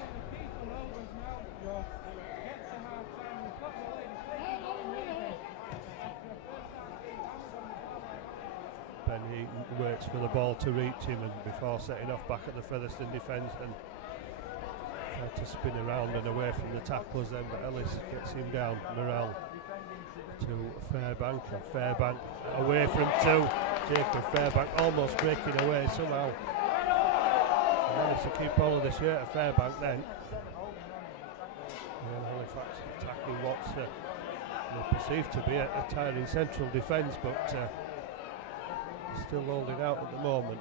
Ben Heaton waits for the ball to reach him and before setting off back at the Featherstone defence and tried to spin around and away from the tacklers then, but Ellis gets him down. Morrell to Fairbank, and Fairbank away from 2. Jacob Fairbank almost breaking away somehow. Managed to keep hold of the shirt of Fairbank then. And Halifax attacking what's perceived to be a tiring central defence, but still holding out at the moment.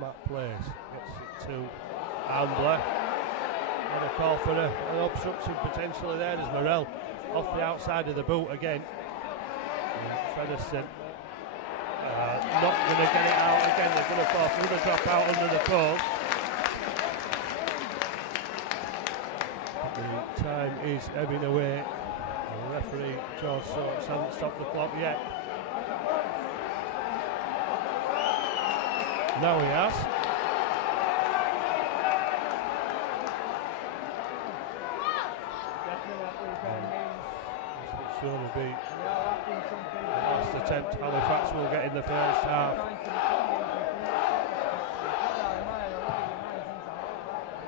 Matt Place gets it to Ambler. And a call for an obstruction potentially there as Morrell off the outside of the boot again. Featherstone not going to get it out again. They're going to force another drop out under the post. The time is ebbing away. The referee George Sorts hasn't stopped the clock yet. Now he has. This will surely be the last attempt Halifax will get in the first half.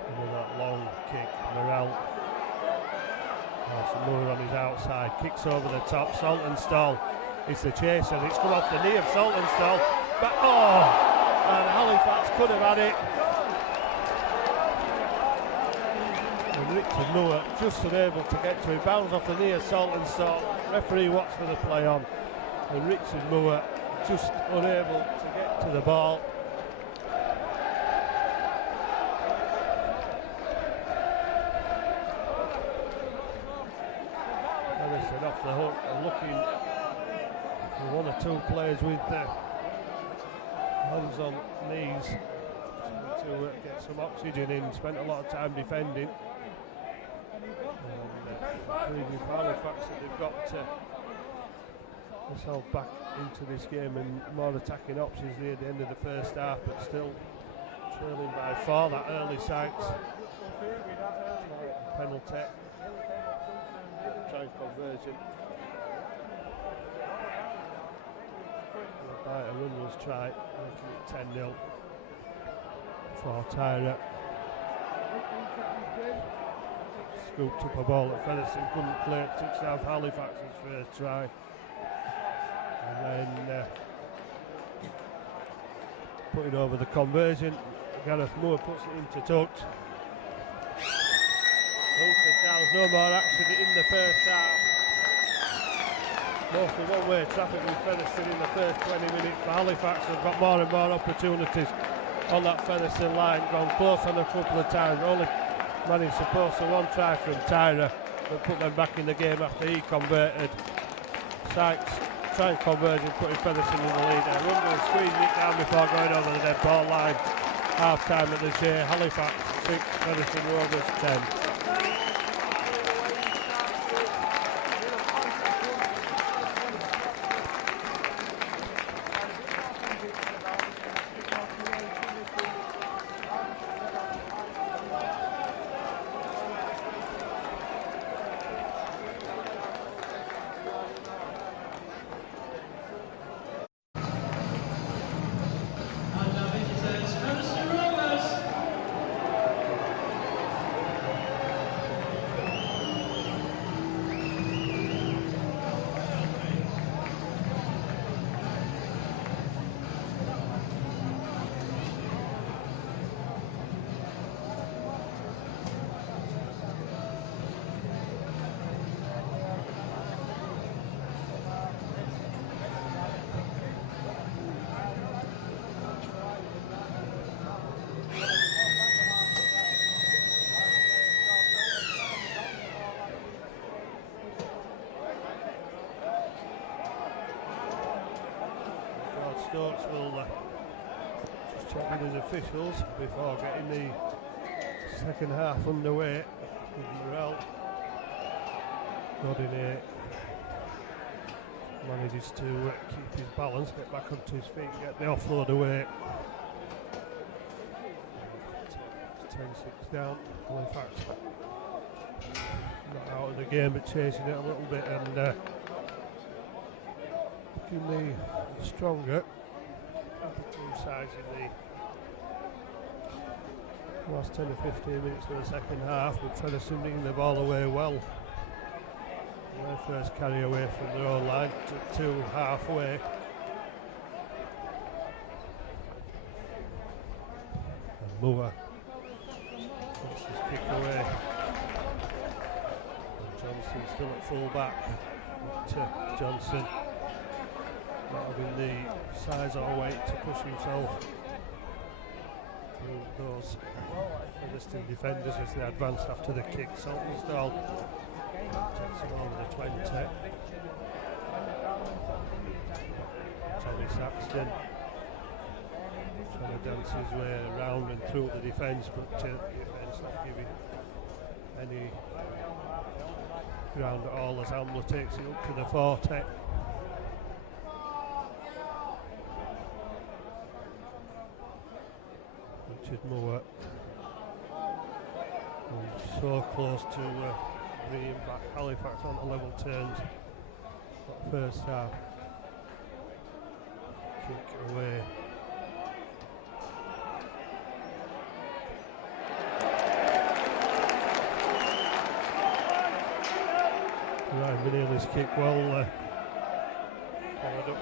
Another long kick, Morrell. Moore on his outside, kicks over the top. Saltonstall is the chaser. It's come off the knee of Saltonstall. But and Halifax could have had it. And Richard Moore just unable to get to it. Bounds off the knee of Saltonstall. Referee watched for the play on. And Richard Moore just unable to get to the ball. Off the hook and looking for 1 or 2 players with hands on knees to get some oxygen in. Spent a lot of time defending. Leaving Halifax that they've got themselves back into this game and more attacking options near the end of the first half, but still trailing by 4. That early Sykes penalty. Trying conversion. A run-less try, making it 10-0 for Tyra. Scooped up a ball that Featherstone couldn't clear. Touchdown for Halifax's first try. And then putting over the conversion, Gareth Moore puts it into touch. No more action in the first half. Mostly one-way traffic with Featherstone in the first 20 minutes. For Halifax have got more and more opportunities on that Featherstone line. Gone close on a couple of times. Only managed to post a 1 try from Tyra, but put them back in the game after he converted. Sykes trying conversion, putting Featherstone in the lead there. Rundle squeezing it down before going over the dead ball line. Half time at the Shea. Halifax 6, Featherstone Rovers 10. Stokes will just check with his officials before getting the second half underway. Morel Godinay manages to keep his balance, get back onto his feet, get the offload away. 10-6 down. Halifax not out of the game but chasing it a little bit and looking stronger. The two sides in the last 10 or 15 minutes of the second half, but Featherstone bringing the ball away well. Their first carry away from their own line to halfway. And Moore gets his kick away. And Johnson still at full back. But Johnson not having the size or weight to push himself through those Featherstone defenders as they advance after the kick. Saltonstall takes him over the 20. Tommy Saxton trying to dance his way around and through the defence, but the defence not giving any ground at all as Ambler takes it up to the 40. Richard Moore so close to bringing back Halifax on level terms. That first half kick away. Ryan Manili's kick well followed up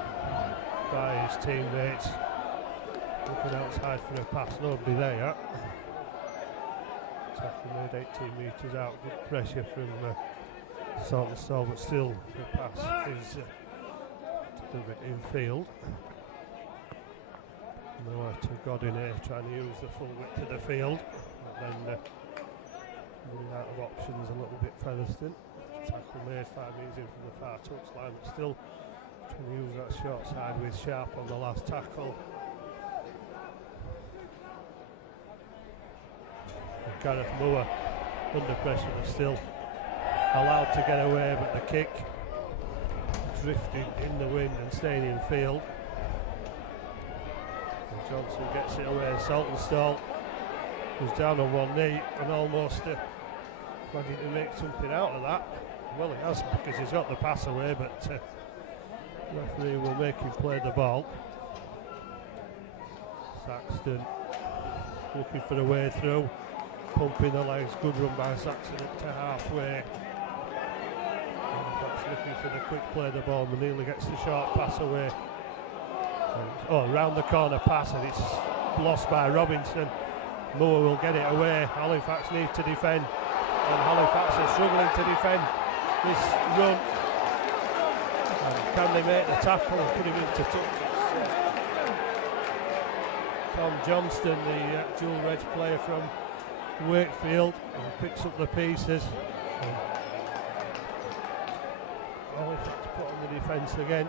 by his teammates. Looking outside for a pass, nobody there yet. Tackle made 18 metres out, good pressure from Saltonstall, but still the pass is a little bit infield. Noah to Godinay trying to use the full width of the field, but then running out of options a little bit. Featherstone. Tackle made 5 metres in from the far touchline, but still trying to use that short side with Sharp on the last tackle. Gareth Moore under pressure and still allowed to get away, but the kick drifting in the wind and staying in field. And Johnson gets it away. Saltonstall was down on one knee and almost managing to make something out of that. Well, he has, because he's got the pass away, but the referee will make him play the ball. Saxton looking for a way through. Pumping the legs, good run by Saxon up to halfway. That's looking for the quick play of the ball. Manili gets the short pass away. Round the corner pass, and it's lost by Robinson. Moore will get it away. Halifax need to defend, and Halifax are struggling to defend this run. And can they make the tackle and put him into touch? Tom Johnston, the dual reg player from Wakefield, picks up the pieces. Halifax put on the defence again.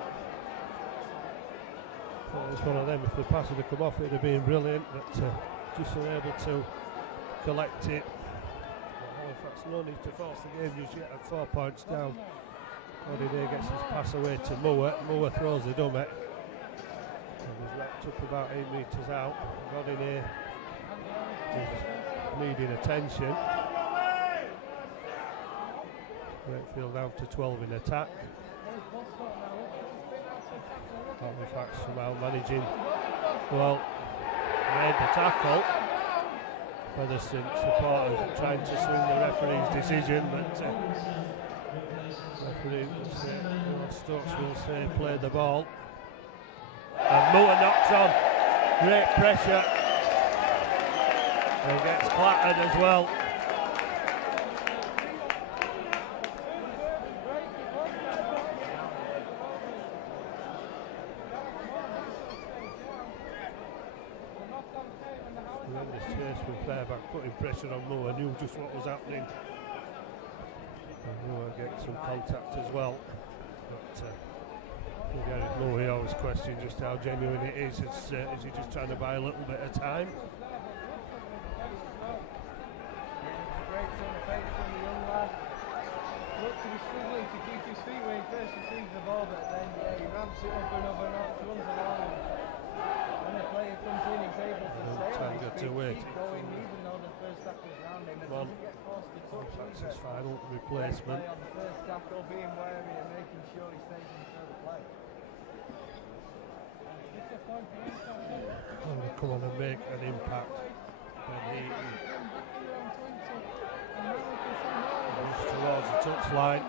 It's one of them, if the pass had come off it would have been brilliant, but just unable to collect it. Halifax no need to force the game just yet at 4 points down. Godinay gets his pass away to Moore. Moore throws the dummy. And he's wrapped up about 8 metres out. Godinay is needing attention. Wakefield down to 12 in attack. Halifax somehow managing, well, made the tackle. Featherstone supporters trying to swing the referee's decision, but referee will say, Stokes will say play the ball. And Moore knocks on, great pressure. And gets clattered as well. Tremendous chase with Fairbank, putting pressure on Moore, knew just what was happening. And Moore gets some contact as well. But Gareth Louis always questioned just how genuine it is. Is he just trying to buy a little bit of time? Great turn of face from the young lad. Looked to be struggling to keep his feet when he first receives the ball, but then he ramps it up and over and up, runs along. When the player comes in, he's able to stay on his feet, keep going, even though the first tackle's round him, and doesn't get forced to touch. That's his final replacement. On the first tackle, being wary and making sure he stays in further play. And they come on and make an impact. And he moves towards the touchline.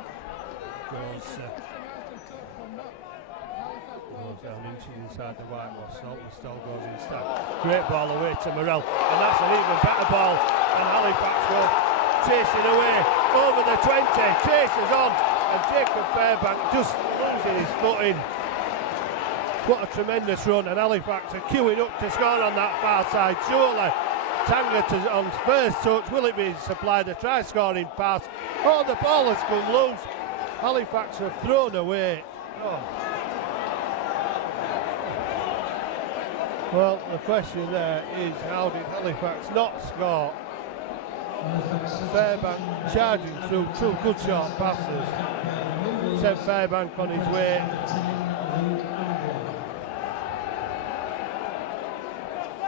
Goes down inches inside the whitewash. Saltonstall goes instead. Great ball away to Morrell, and that's an even better ball. And Halifax go chasing away over the 20. Chases on, and Jacob Fairbank just losing his footing. What a tremendous run, and Halifax are queuing up to score on that far side. Surely Tanga on first touch. Will it be supplied a try scoring pass? Oh, the ball has come loose. Halifax have thrown away. Oh. Well, the question there is, how did Halifax not score? Fairbank charging through two good short passes. Sent Fairbank on his way.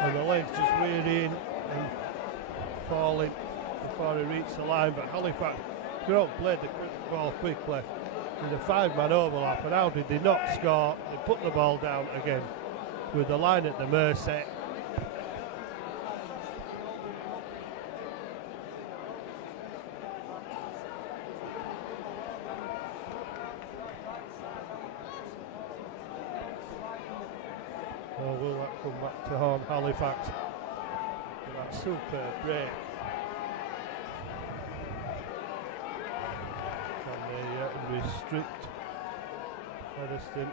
And the legs just wearying and falling before he reached the line. But Halifax played the ball quickly with a 5-man overlap. And how did they not score? They put the ball down again with the line at the mercy. Oh, will that come back to haunt Halifax? With that superb break. Can they restrict Featherstone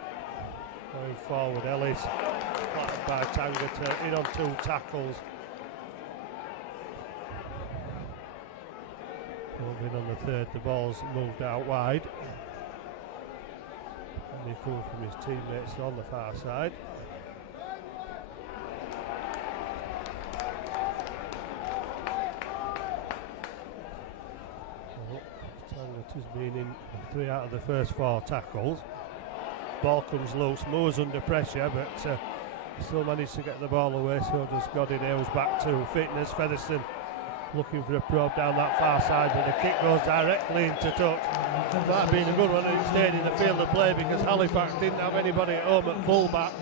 going forward? Ellis flattened by Tanga in on 2 tackles. Moving on the third, the ball's moved out wide. And he comes from his teammates on the far side. Has been in 3 out of the first 4 tackles. Ball comes loose, Moore's under pressure, but still managed to get the ball away, so does Godin. Ailes back to fitness. Featherstone looking for a probe down that far side, but the kick goes directly into touch. That being a good one, and it stayed in the field of play because Halifax didn't have anybody at home at full back.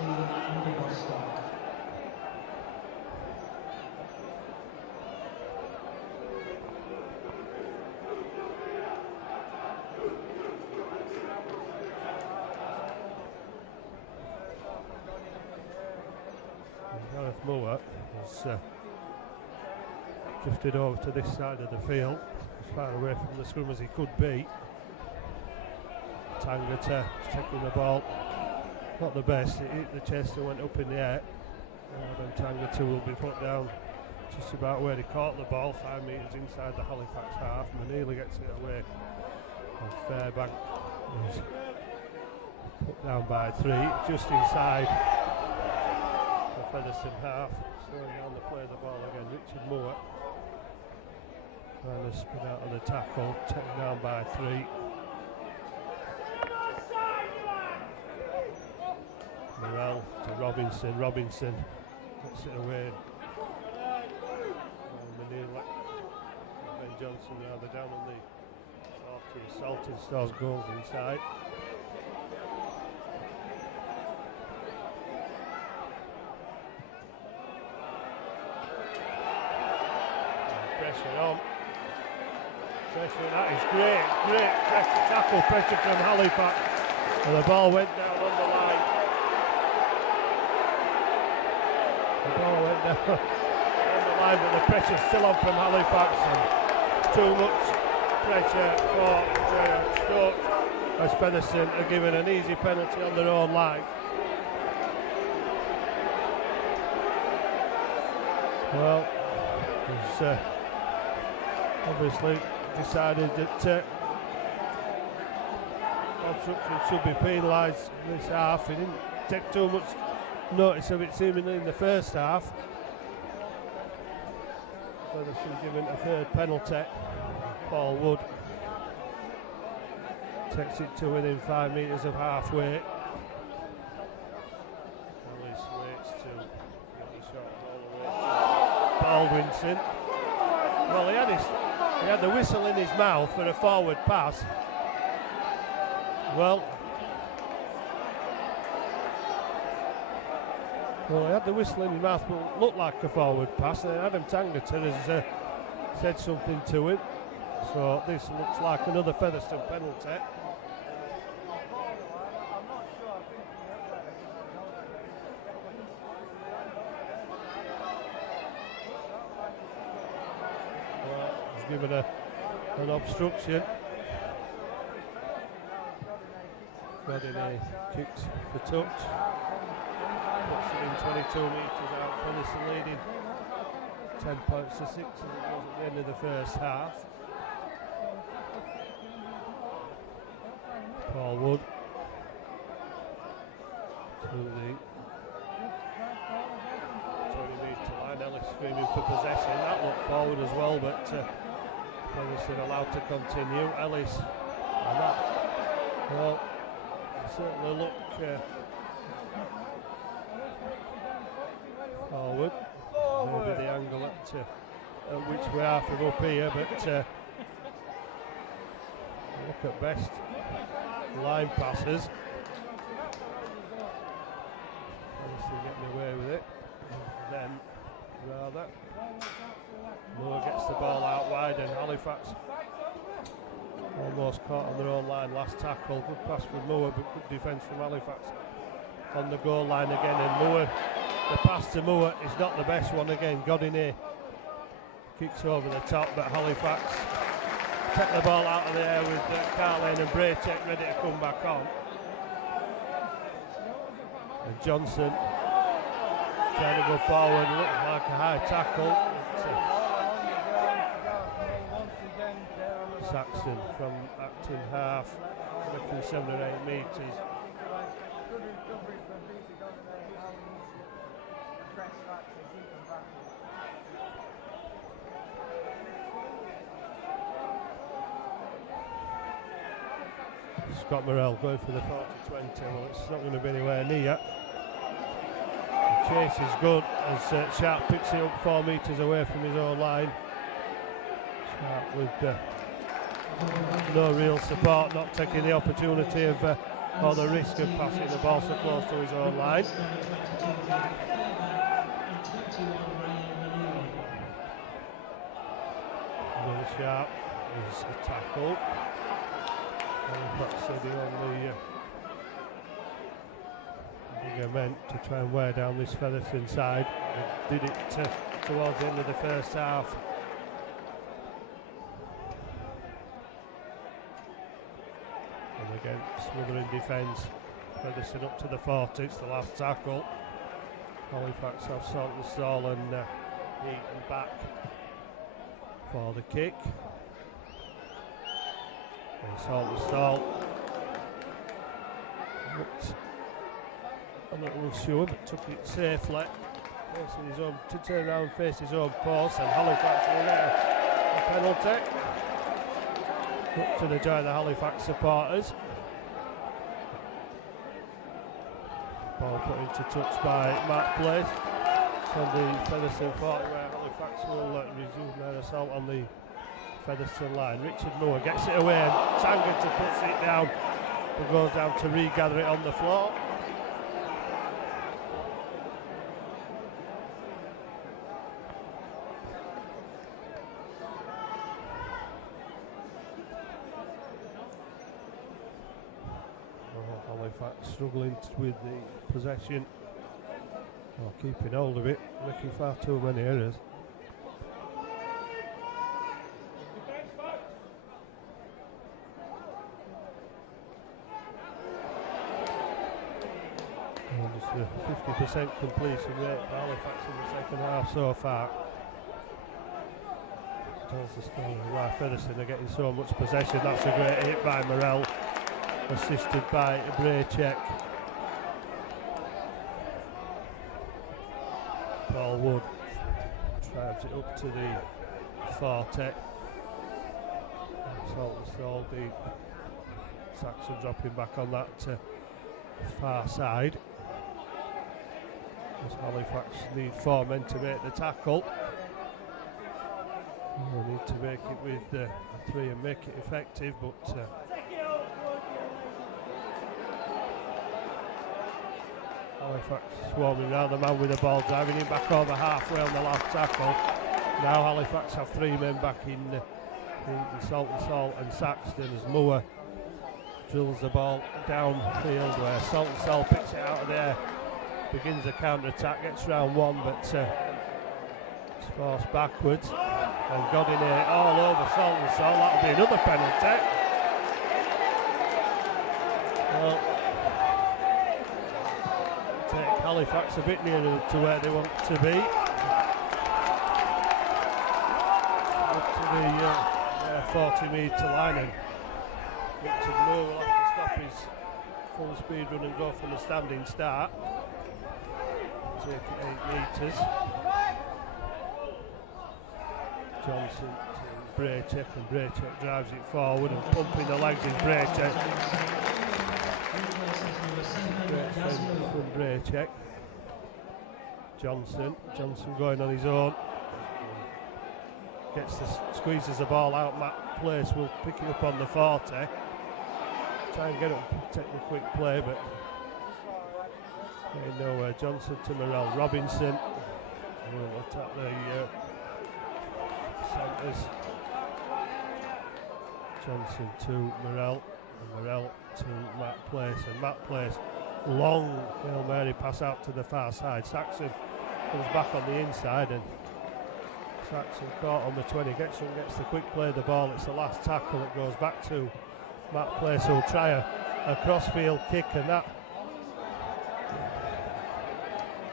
Gareth Moore has drifted over to this side of the field, as far away from the scrum as he could be. Tangata taking the ball, not the best. It hit the chest and went up in the air. And Tangata will be put down just about where he caught the ball, 5 metres inside the Halifax half. Manili gets it away, and Fairbank is put down by 3, just inside the Featherstone half. Slowing down the play of the ball again, Richard Moore trying to spin out of the tackle, taken down by 3. Morrell to Robinson, Robinson gets it away. Manila, Ben Johnson rather down on the Saltonstall's goals inside. Pressure on. Pressure, that is great pressure, tackle pressure from Halifax. And the ball went down on the line. The ball went down on the line, but the pressure's still on from Halifax. And too much pressure for Stokes, as Featherstone are given an easy penalty on their own line. Well, it's obviously decided that obstruction should be penalised this half. He didn't take too much notice of it seemingly in the first half. Featherstone given a third penalty. Paul Wood takes it to within 5 metres of halfway. Ellis waits to get the shot all the way to Baldwinson. Well, he had the whistle in his mouth for a forward pass. Well, he had the whistle in his mouth, but it looked like a forward pass. And Adam Tangerton has said something to him. So this looks like another Featherstone penalty. Well, he's given an obstruction. Godinay kicks for touch. Puts it in 22 metres out. Featherstone leading 10 points to 6 as it was at the end of the first half. Paul Wood to the 20-metre line. Ellis screaming for possession. That looked forward as well, but Featherstone allowed to continue. Ellis and that, well, certainly look forward. Maybe the angle at which we are from up here, but look at best line passes. Obviously getting away with it. And then rather Moore gets the ball out wide and Halifax almost caught on their own line. Last tackle, good pass from Moore, but good defence from Halifax on the goal line again. And Moore, the pass to Moore is not the best one again. Godinay kicks over the top, but Halifax take the ball out of the air with Carlane and Braycheck ready to come back on. And Johnson trying to go forward, looked like a high tackle. Saxon from acting half, looking 7 or 8 metres. Scott Morrell going for the 40-20. Well, it's not going to be anywhere near. The chase is good as Sharp picks it up 4 metres away from his own line. Sharp with no real support, not taking the opportunity of or the risk of passing the ball so close to his own line. Another Sharp is a tackle. Halifax said he only bigger meant to try and wear down this Featherstone side. They did it towards the end of the first half. And again, smothering defence. Featherstone up to the 40, it's the last tackle. Halifax have Salt and Stall and Eaton back for the kick. Salt and Stall looked a little unsure but took it safely, facing his own, to turn around and face his own post, and Halifax will get a penalty. Up to the joy of the Halifax supporters. Ball put into touch by Matt Blaze on the Featherstone 40, where Halifax will resume their assault on the Featherstone line. Richard Moore gets it away and Tangerton puts it down and goes down to regather it on the floor. Halifax struggling with the possession, or keeping hold of it, making far too many errors. Just a 50% completion rate for Halifax in the second half so far. Tells the story why Featherstone are getting so much possession. That's a great hit by Morrell. assisted by Braycheck. Paul Wood drives it up to the Forte. Saltonstall, the Saxon dropping back on that far side. As Halifax need 4 men to make the tackle. We need to make it with 3 and make it effective, but Halifax swarming round the man with the ball, driving him back over halfway on the last tackle. Now Halifax have 3 men back in Saltonstall and Saxton as Moore drills the ball downfield where Saltonstall picks it out of there, begins the counter-attack, gets round 1, but it's forced backwards and Godinay all over Saltonstall. That'll be another penalty. Well, take Halifax a bit nearer to where they want to be. Up to the 40-metre line, and Richard Moore will have to stop his full speed run and go from a standing start. Take it 8 metres. Johnson to Braycheck, and Braycheck drives it forward and pumping the legs in Braycheck. Great strength from Braycheck. Johnson going on his own. Squeezes the ball out. Matt Place will pick it up on the 40. Try and get up, take the quick play, but nowhere. Johnson to Morrell. Robinson will attack the centres. Johnson to Morrell, and Morrell to Matt Place, and Matt Place long Hail Mary pass out to the far side. Saxon comes back on the inside, and Saxon caught on the 20, gets the quick play of the ball. It's the last tackle that goes back to Matt Place, who'll try a crossfield kick, and that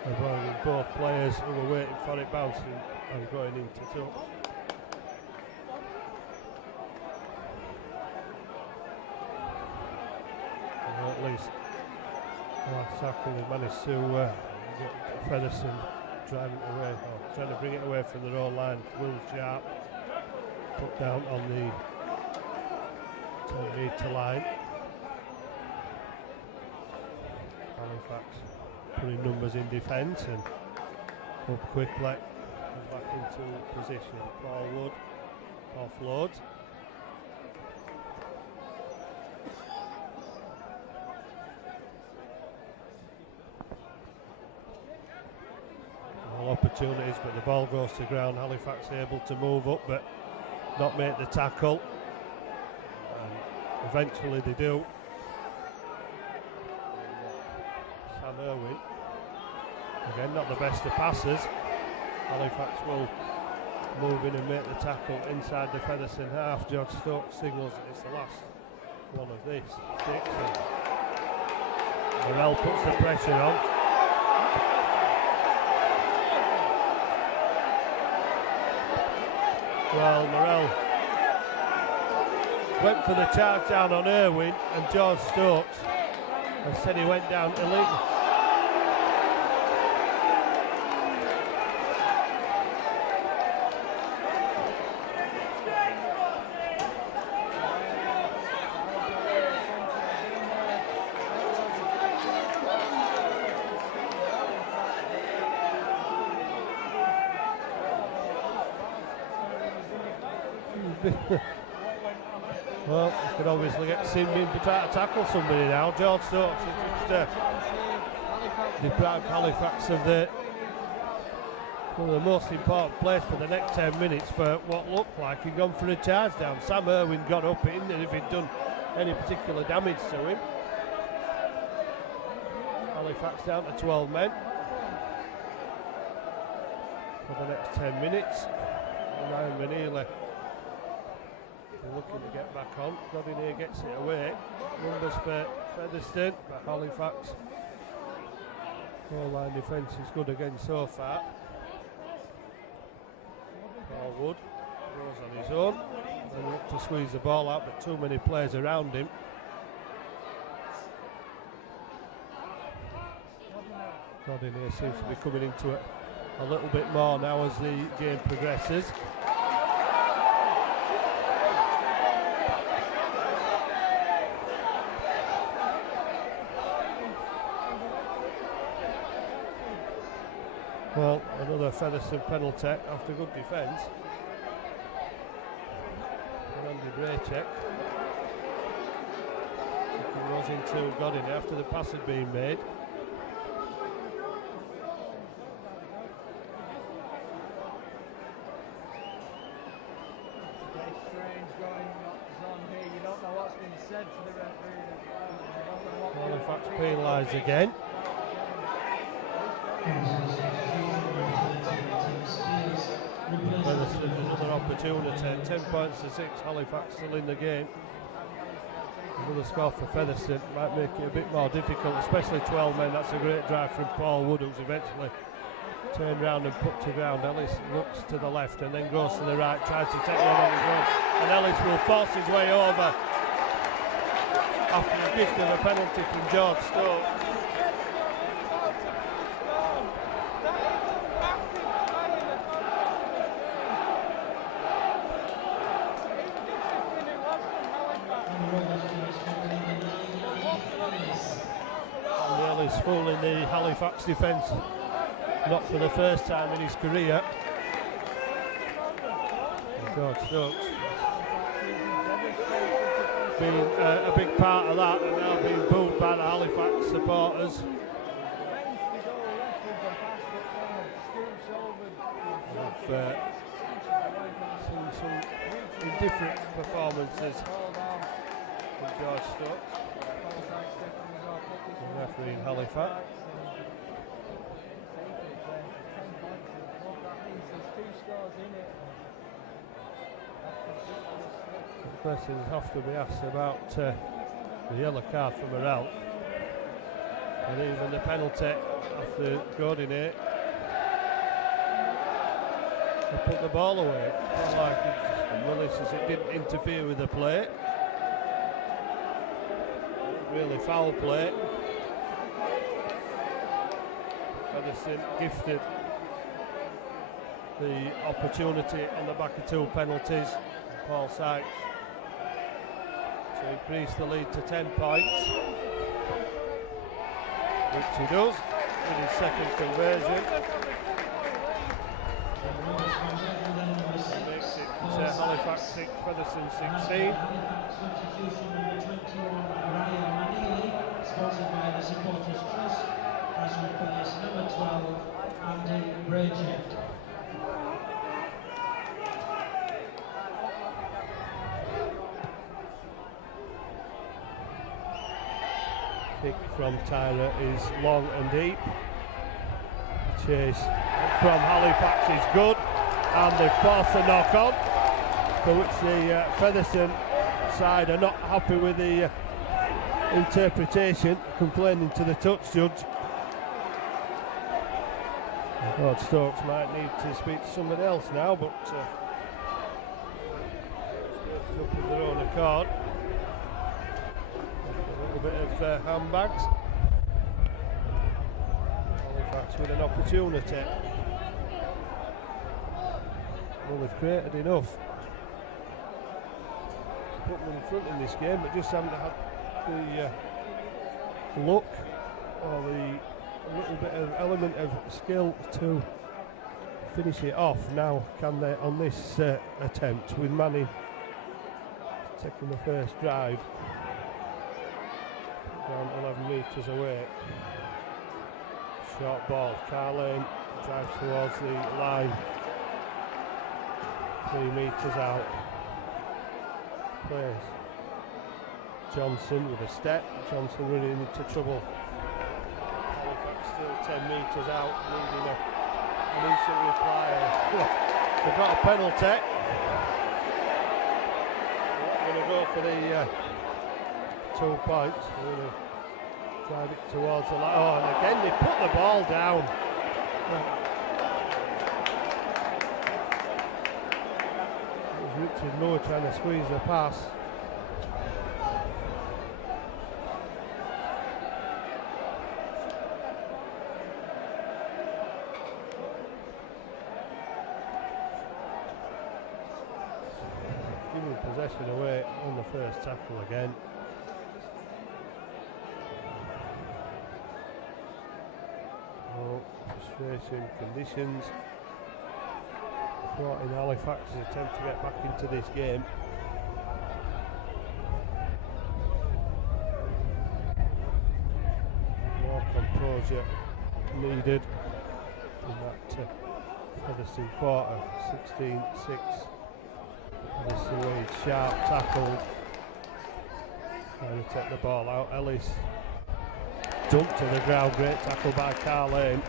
avoiding both players who were waiting for it bouncing and going into touch. Or at least last tackle they managed to get Featherstone driving it away, or trying to bring it away from their own line. Will Sharp put down on the 10-metre line. Halifax putting numbers in defence and up quickly and back into position. Paul Wood offloads. Opportunities, but the ball goes to ground. Halifax able to move up but not make the tackle, and eventually they do. Sam Irwin again, not the best of passers. Halifax will move in and make the tackle inside the Featherstone half. George Stokes signals that it's the last one of this 6, and Morrell puts the pressure on. Well, Morrell went for the charge down on Irwin, and George Stokes has said he went down illegal. Well, you could obviously get Simeon to try to tackle somebody now. George Stokes has just deprived Halifax of one of the most important plays for the next 10 minutes for what looked like he'd gone for a charge down. Sam Irwin got up in, and if he'd done any particular damage to him. Halifax down to 12 men for the next 10 minutes. Ryan Vanilla looking to get back on. Godinay gets it away. Numbers for Featherstone, but Halifax goal-line defence is good again so far. Paul Wood goes on his own and look to squeeze the ball out, but too many players around him. Godin here seems to be coming into it a little bit more now as the game progresses. Well, another Featherstone penalty after good defence. Andy Braycheck. He was into Godin after the pass had been made. Very strange going on here. You don't know what's been said to the referee as well. You don't know what Halifax penalised again. Featherstone another opportunity. 10 points to 6. Halifax still in the game. Another score for Featherstone might make it a bit more difficult, especially 12 men. That's a great drive from Paul Wood, who's eventually turned round and put to ground. Ellis looks to the left and then goes to the right, tries to take one on his own, and Ellis will force his way over after the gift of a penalty from George Stokes. Fooling the Halifax defence, not for the first time in his career. George Stokes being a big part of that, and now being booed by the Halifax supporters. I've seen some indifferent performances from George Stokes. The referee in Halifax. Questions have to be asked about the yellow card from Morel, and even the penalty after Godin it. He put the ball away. It's not like Willis says it didn't interfere with the play. Really foul play. Featherstone gifted the opportunity on the back of 2 penalties. Paul Sykes to increase the lead to 10 points, which he does with his second conversion. Makes it Halifax 6, Featherstone 16. Sponsored by the Supporters Trust, has replaced number 12, Andy Braycheck. Kick from Tyler is long and deep. Chase from Halifax is good, and they force a knock on, for which the Featherstone side are not happy with the interpretation, complaining to the touch judge. George Stokes might need to speak to somebody else now, but up of their own accord. A little bit of handbags. Halifax with an opportunity. Well, they've created enough to put them in front in this game, but just haven't had the look or the little bit of element of skill to finish it off. Now can they on this attempt with Manning taking the first drive down 11 metres away. Short ball, Carlane drives towards the line, 3 metres out, plays Johnson with a step. Johnson running into trouble. Halifax still 10 metres out, needing an instant reply. They've got a penalty. They're going to go for the 2 points. They're going to drive it towards the line. Oh, and again they put the ball down. It was Richard Moore trying to squeeze the pass. possession away on the first tackle again. Oh, frustration conditions. Thought in Halifax's attempt to get back into this game. More composure needed in that Featherstone quarter. 16-6. Featherstone lead, sharp tackle. Trying to take the ball out. Ellis dumped to the ground. Great tackle by Carlane.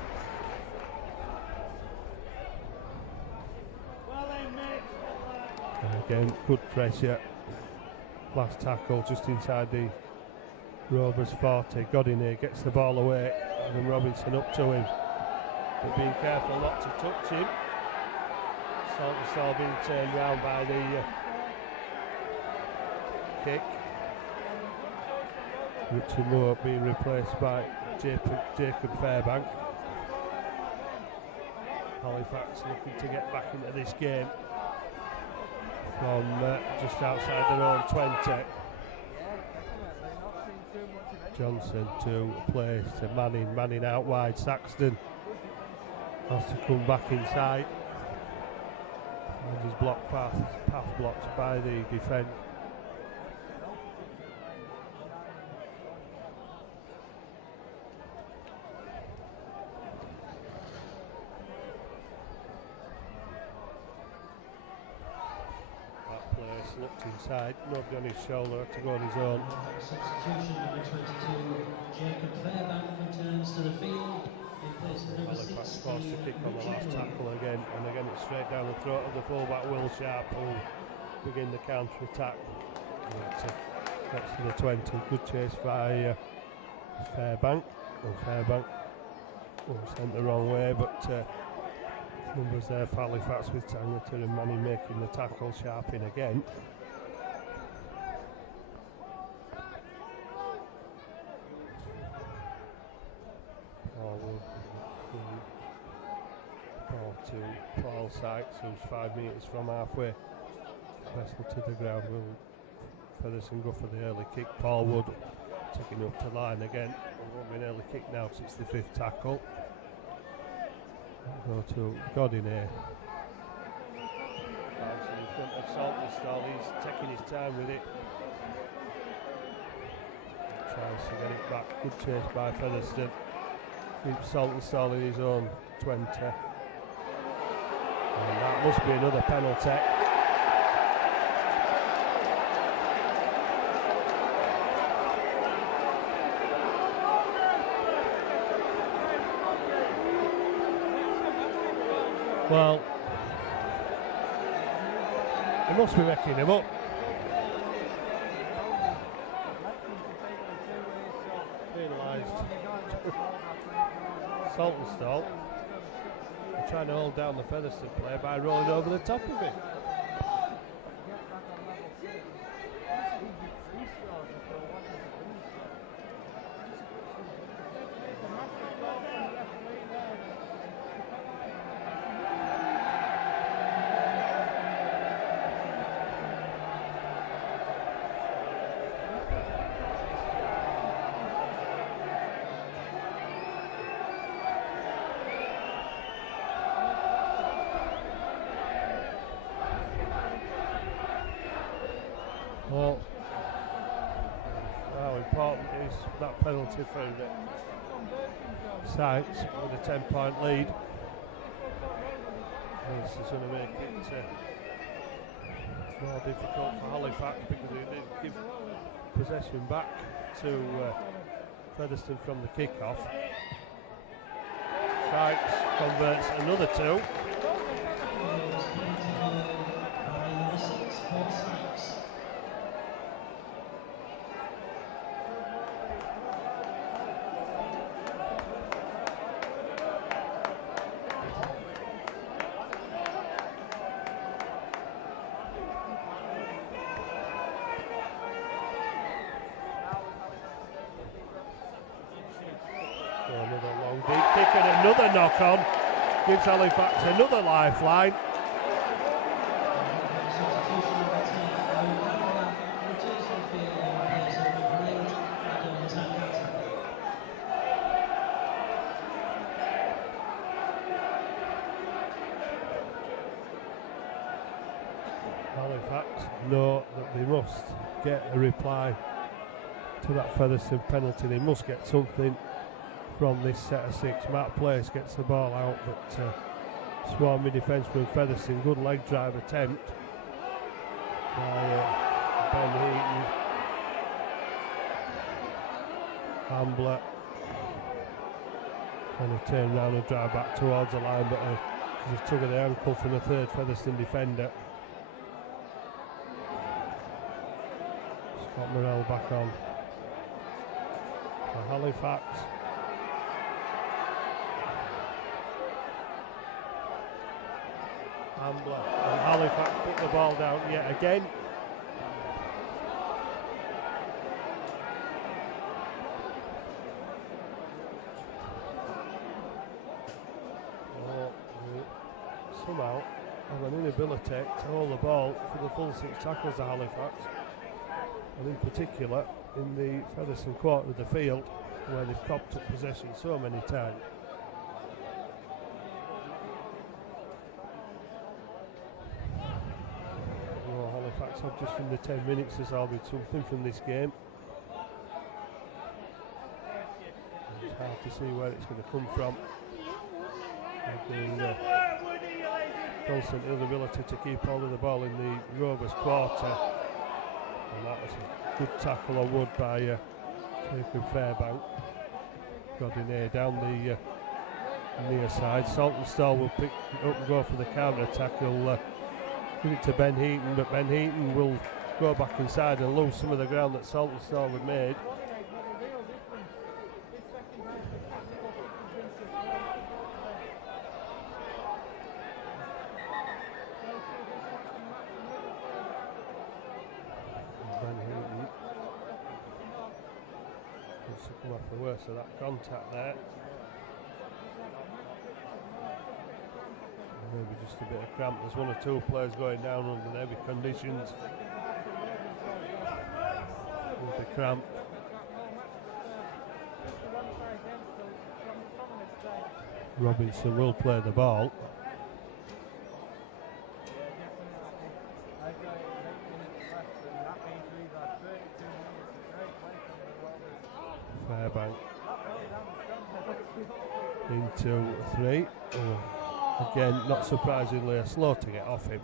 And again, good pressure. Last tackle just inside the Rovers 40. Got in here, gets the ball away, and then Robinson up to him. But being careful not to touch him. Saltonstall being turned round by the kick. Richard Moore being replaced by Jacob Fairbank. Halifax looking to get back into this game from just outside their own 20. Johnson to place to Manning out wide. Saxton has to come back inside. And his path blocked by the defence. Looked inside, nobody on his shoulder, had to go on his own. Substitution number 22, Jacob Fairbank returns to the field. In place of number 16, forced to kick on the last tackle again, and again it's straight down the throat of the fullback Will Sharp, who begin the counter attack. Gets to the 20, good chase by Fairbank. And Fairbank was sent the wrong way, but numbers there for Halifax with Tangleton and Manning making the tackle. Sharp in again. Ball to Paul Sykes, who's 5 metres from halfway. Wrestle to the ground. Will Featherstone go for the early kick? Paul Wood taking up to line again. It won't be an early kick now, since the 5th tackle. Go to Godinay. In front of Saltonstall, he's taking his time with it. Tries to get it back. Good chase by Featherstone. Keeps Saltonstall in his own 20. And that must be another penalty. Well, they must be wrecking him up. Penalised. Saltonstall trying to hold down the Featherstone player by rolling over the top of it. Well, how important is that penalty for Sykes with a 10-point lead? This is going to make it more difficult for Halifax, because they did give possession back to Featherstone from the kick-off. Sykes converts another 2. Another long deep kick and another knock on gives Halifax another lifeline. Substitution number 10, Halifax know that they must get a reply to that Featherstone penalty. They must get something from this set of 6. Matt Place gets the ball out, but swarmy defenceman Featherstone, good leg drive attempt by Ben Heaton. Ambler and a turn round and drive back towards the line, but a tug of the ankle from the third Featherstone defender. Scott Morrell back on for Halifax. Ambler and Halifax put the ball down yet again. Somehow have an inability to hold the ball for the full 6 tackles of Halifax, and in particular in the Featherstone quarter of the field where they've copped up possession so many times. Halifax have just in the 10 minutes there's all been something from this game. It's hard to see where it's going to come from. Constant inability to keep hold of the ball in the Rovers quarter, and that was a good tackle on Wood by Jacob Fairbank. Godinay down the near side. Saltonstall will pick it up and go for the counter attack. He'll give it to Ben Heaton, but Ben Heaton will go back inside and lose some of the ground that Saltonstall had made. Come off the worst of that contact there. Maybe just a bit of cramp. There's 1 or 2 players going down under heavy conditions with the cramp. Robinson will play the ball. Fairbank into 3. Again, not surprisingly, slow to get off him.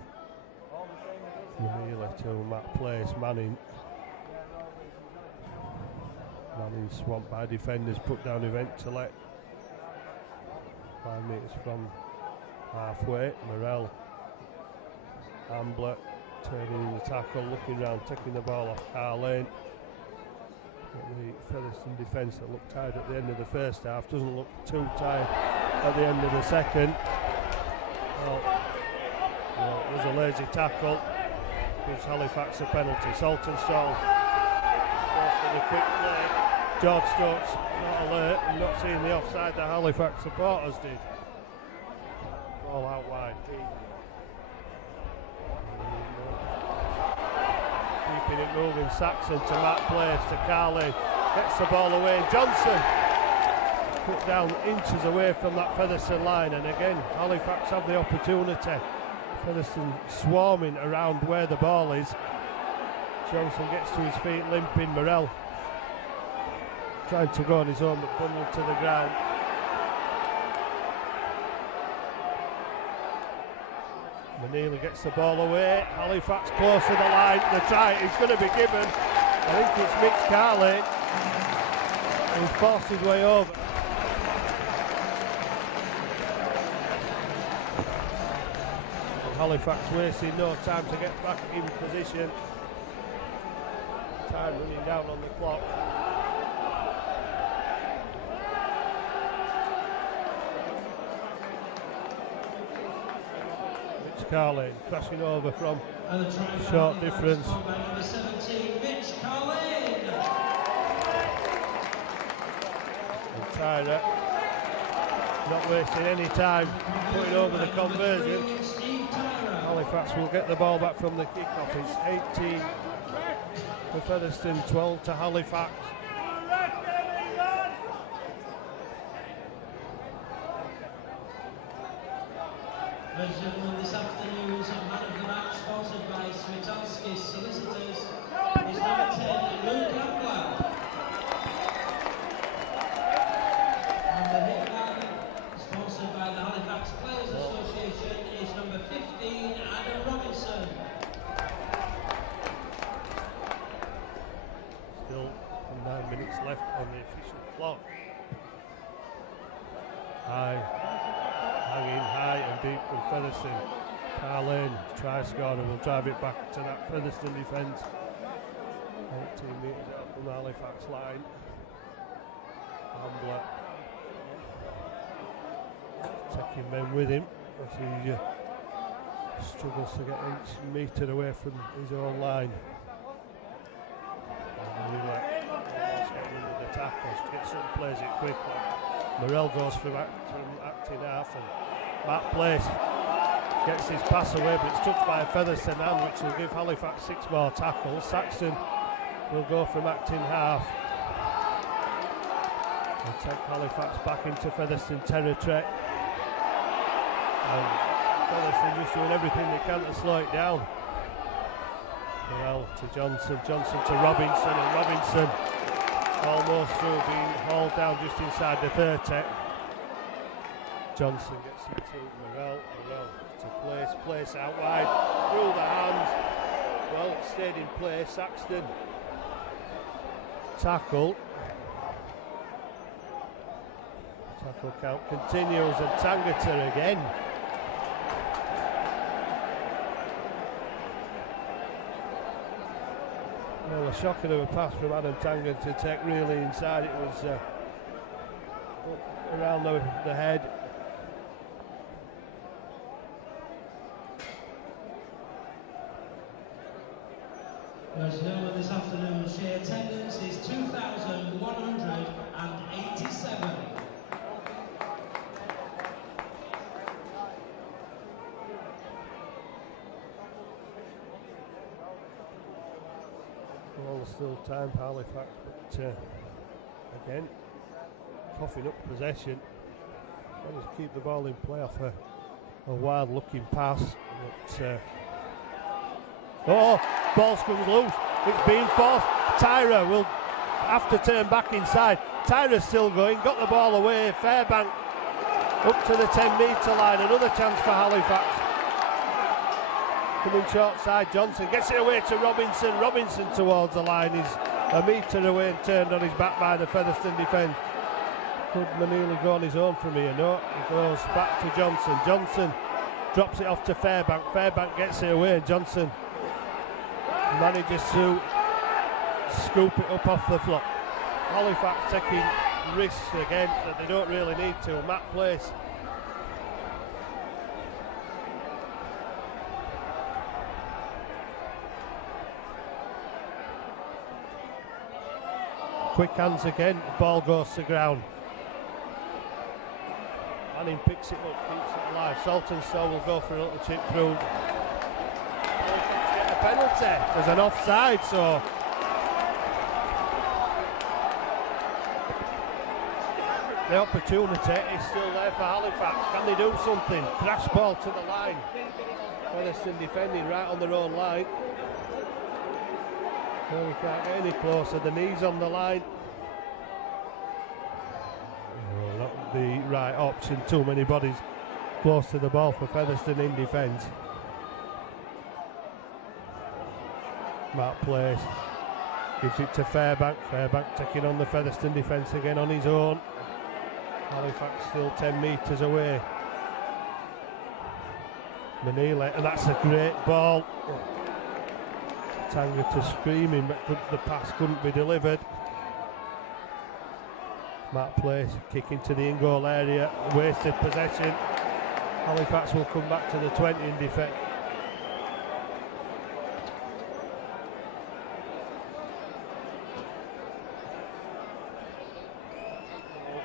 Nearly to Matt Place. Manning swamped by defenders, put down eventually. 5 metres from halfway. Morrell, Ambler turning in the tackle, looking round, taking the ball off Carlane. The Featherstone defence that looked tired at the end of the first half doesn't look too tired at the end of the second. Well, it was a lazy tackle. Gives Halifax a penalty. Saltonstall goes for the quick play. George Stokes not alert and not seeing the offside that Halifax supporters did. Ball out wide. Keeping it moving, Saxon to Matt Place to Carlin, gets the ball away. Johnson put down inches away from that Featherstone line, and again Halifax have the opportunity. Featherstone swarming around where the ball is. Johnson gets to his feet limping. Morrell trying to go on his own but bundled to the ground. Manila gets the ball away. Halifax close to the line. The try is going to be given. I think it's Mitch Carlin who forced his way over. Halifax wasting no time to get back in position. Time running down on the clock. Mitch Carlin crashing over from short difference. Number 17, Mitch Carlin. And Tyra not wasting any time putting over the conversion. Halifax will get the ball back from the kick-off. It's 18 for Featherstone, 12 to Halifax. Ladies and gentlemen, this afternoon's man of the match, sponsored by Switalski's Solicitors, is number 10, Luke Campbell. And the hitman, sponsored by the Halifax Players Association, is number 15, Adam Robinson. Still 9 minutes left on the official clock. Hanging high and deep from Featherstone. Carlane tries scorer will drive it back to that Featherstone defence. 18 metres out from the Halifax line. Ambler taking men with him as he struggles to get each metre away from his own line. Getting into the tackles, gets up and plays it quickly. Morell goes from acting half, and Matt Place gets his pass away, but it's touched by a Featherstone hand, which will give Halifax 6 more tackles. Saxton will go from acting half and take Halifax back into Featherstone territory. And Featherstone just doing everything they can to slow it down. Morell to Johnson, Johnson to Robinson, and Robinson almost through, being hauled down just inside the 30. Johnson gets it to Morell to Place out wide, through the hands. Well, it stayed in place. Saxton tackle count continues, and Tangata again. Well, a shocker of a pass from Adam Tangan to take really inside. It was around the head. Ladies and gentlemen, this afternoon's share attendance is 2,187. Well, still time for Halifax, but again, coughing up possession. Managed to keep the ball in play off a wild looking pass. But, ball comes loose. It's being forced. Tyra will have to turn back inside. Tyra's still going, got the ball away. Fairbank up to the 10-metre line. Another chance for Halifax. Coming short side, Johnson gets it away to Robinson. Robinson towards the line. He's a metre away and turned on his back by the Featherstone defence. Could Manili go on his own from here? No, he goes back to Johnson. Johnson drops it off to Fairbank. Fairbank gets it away, and Johnson manages to scoop it up off the flop. Halifax taking risks again that they don't really need to. Matt Place quick hands again, the ball goes to ground. Manning picks it up, keeps it alive. Saltonstall will go for a little chip through. Get a penalty. There's an offside, so the opportunity is still there for Halifax. Can they do something? Crash ball to the line. Featherstone defending right on their own line. No, we can't get any closer. The knees on the line. Oh, not the right option. Too many bodies close to the ball for Featherstone in defence. Matt Place gives it to Fairbank. Fairbank taking on the Featherstone defence again on his own. Halifax still 10 metres away. Manili, and that's a great ball. Tangata screaming, but the pass couldn't be delivered. Matt Place kicking to the in-goal area, wasted possession. Halifax will come back to the 20 in defence.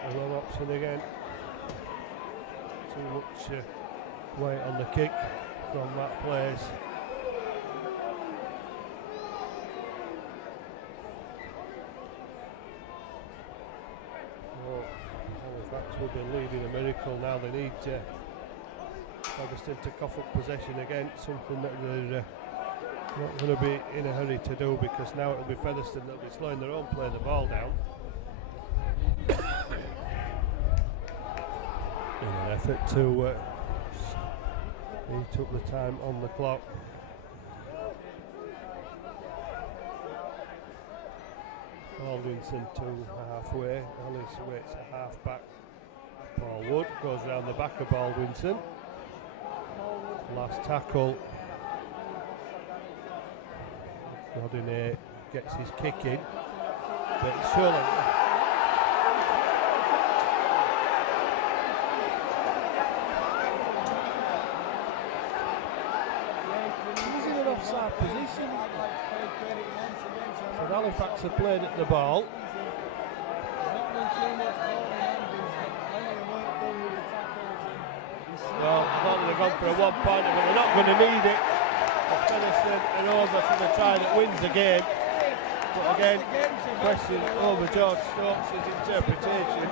A wrong option again. Too much weight on the kick from Matt Place. Halifax will be leading a miracle now. They need Featherstone to cough up possession again, something that they're not going to be in a hurry to do, because now it'll be Featherstone that'll be slowing their own play the ball down. In an effort to he took the time on the clock. Baldwinson to halfway. Ellis waits a half back. Paul Wood goes round the back of Baldwinson. Last tackle. Rodinay gets his kick in, but surely. He's in an offside position. So Halifax have played at the ball. Well, I thought they'd have gone for a one-pointer, but they're not going to need it. Featherstone and over for the try that wins the game. But again, question over George Stokes' interpretation.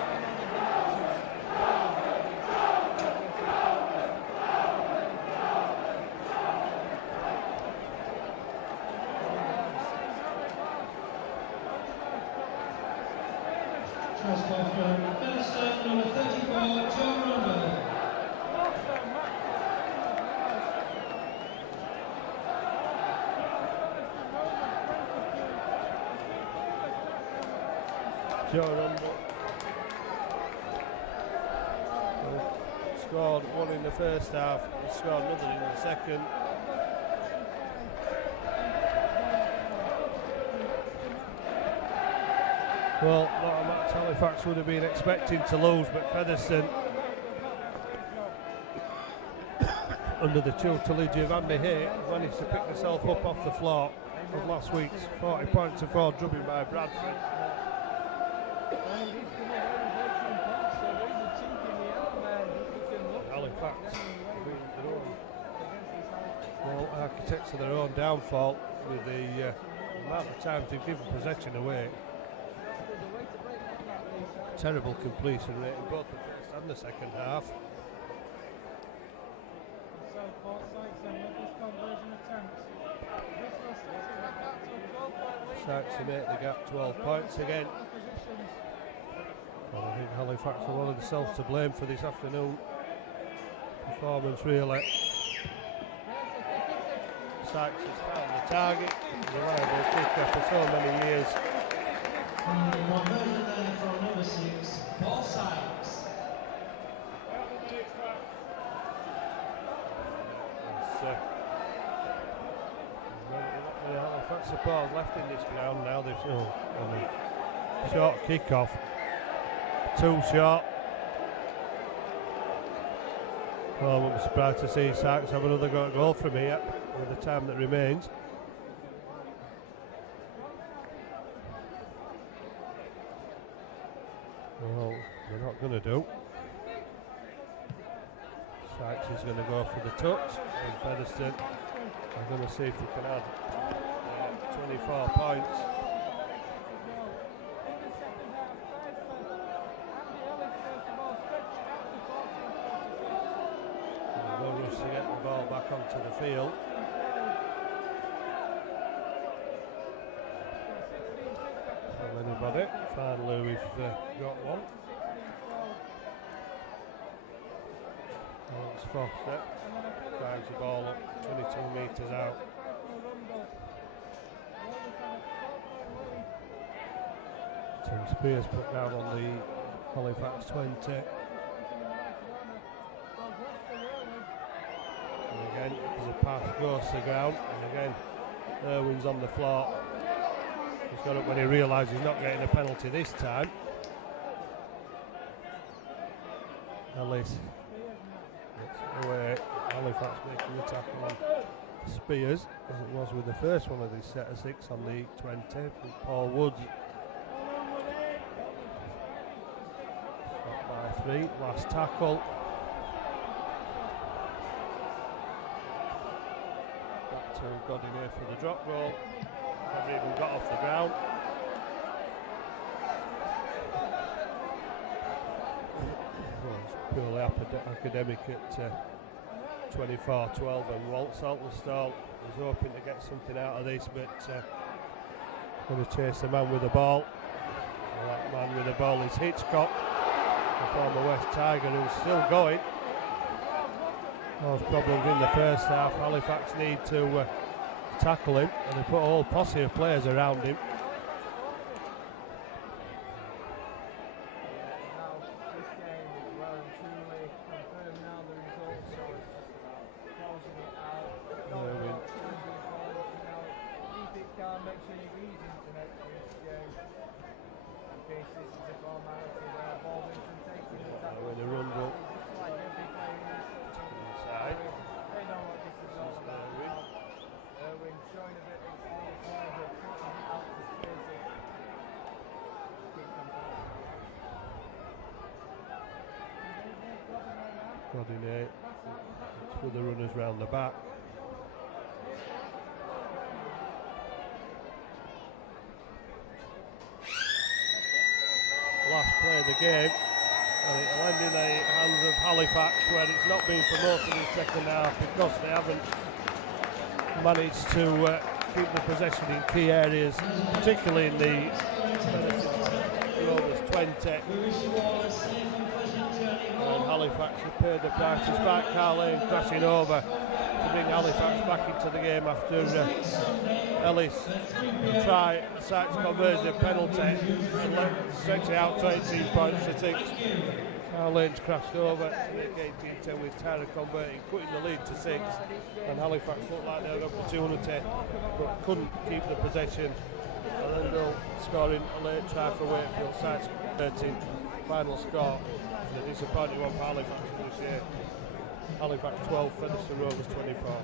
Featherstone, number 34, John Rumble. Joe Rumble scored one in the first half and scored another in the second. Well, not a match Halifax would have been expecting to lose, but Featherstone, under the tutelage of Andy Hay, managed to pick themselves up off the floor of last week's 40 points to 4 drubbing by Bradford. Halifax, well, architects of their own downfall with the amount of times they've given possession away. Terrible completion rate in both the first and the second half. Sykes to make the gap 12 points again. Well, I think Halifax are one of themselves to blame for this afternoon performance, really. Sykes has found the target, reliable kicker for so many years. One version there from number 6, Paul Sykes. Halifax support left in this ground now. They've short kick-off, too short. Well, I wouldn't be surprised to see Sykes have another goal from here with the time that remains. Well, they're not going to do. Sykes is going to go for the touch, and Featherstone are going to see if they can add 24 points. They'll rush to get the ball back onto the field. From anybody. Finally, we've got one. It's Foster. Drives the ball up 22 metres out. Tim Spears put down on the Halifax 20. And again, there's a pass goes to the ground, and again, Irwin's on the floor. He's got up when he realised he's not getting a penalty this time. Ellis gets away. Halifax making the tackle on Spears, as it was with the first one of this set of 6 on the 20. Paul Woods shot by 3. Last tackle. Back to Godinay for the drop goal. Never even got off the ground. Well, it's purely academic at 24-12, and Walt Saltonstall was hoping to get something out of this, but going to chase the man with the ball. Well, that man with the ball is Hitchcock, the former West Tiger, who's still going. Those problems in the first half. Halifax need to tackle him, and they put a whole posse of players around him. Coordinate for the runners round the back. Last play of the game, and it'll end in the hands of Halifax, where it's not been promoted in the second half because they haven't managed to keep the possession in key areas, particularly in the Rovers 20. And Halifax have paid the prices back. Carl Lane crashing over to bring Halifax back into the game after Ellis tried Sykes conversion penalty and stretch it out to 18 points to 6. Carl Lane's crashed over to make 18-10 with Tyra converting, cutting the lead to 6, and Halifax looked like they had an opportunity but couldn't keep the possession, and then they'll scoring a late try for Wakefield. Sykes 13, final score. A disappointing one for Halifax this year. Halifax 12, Featherstone Rovers 24.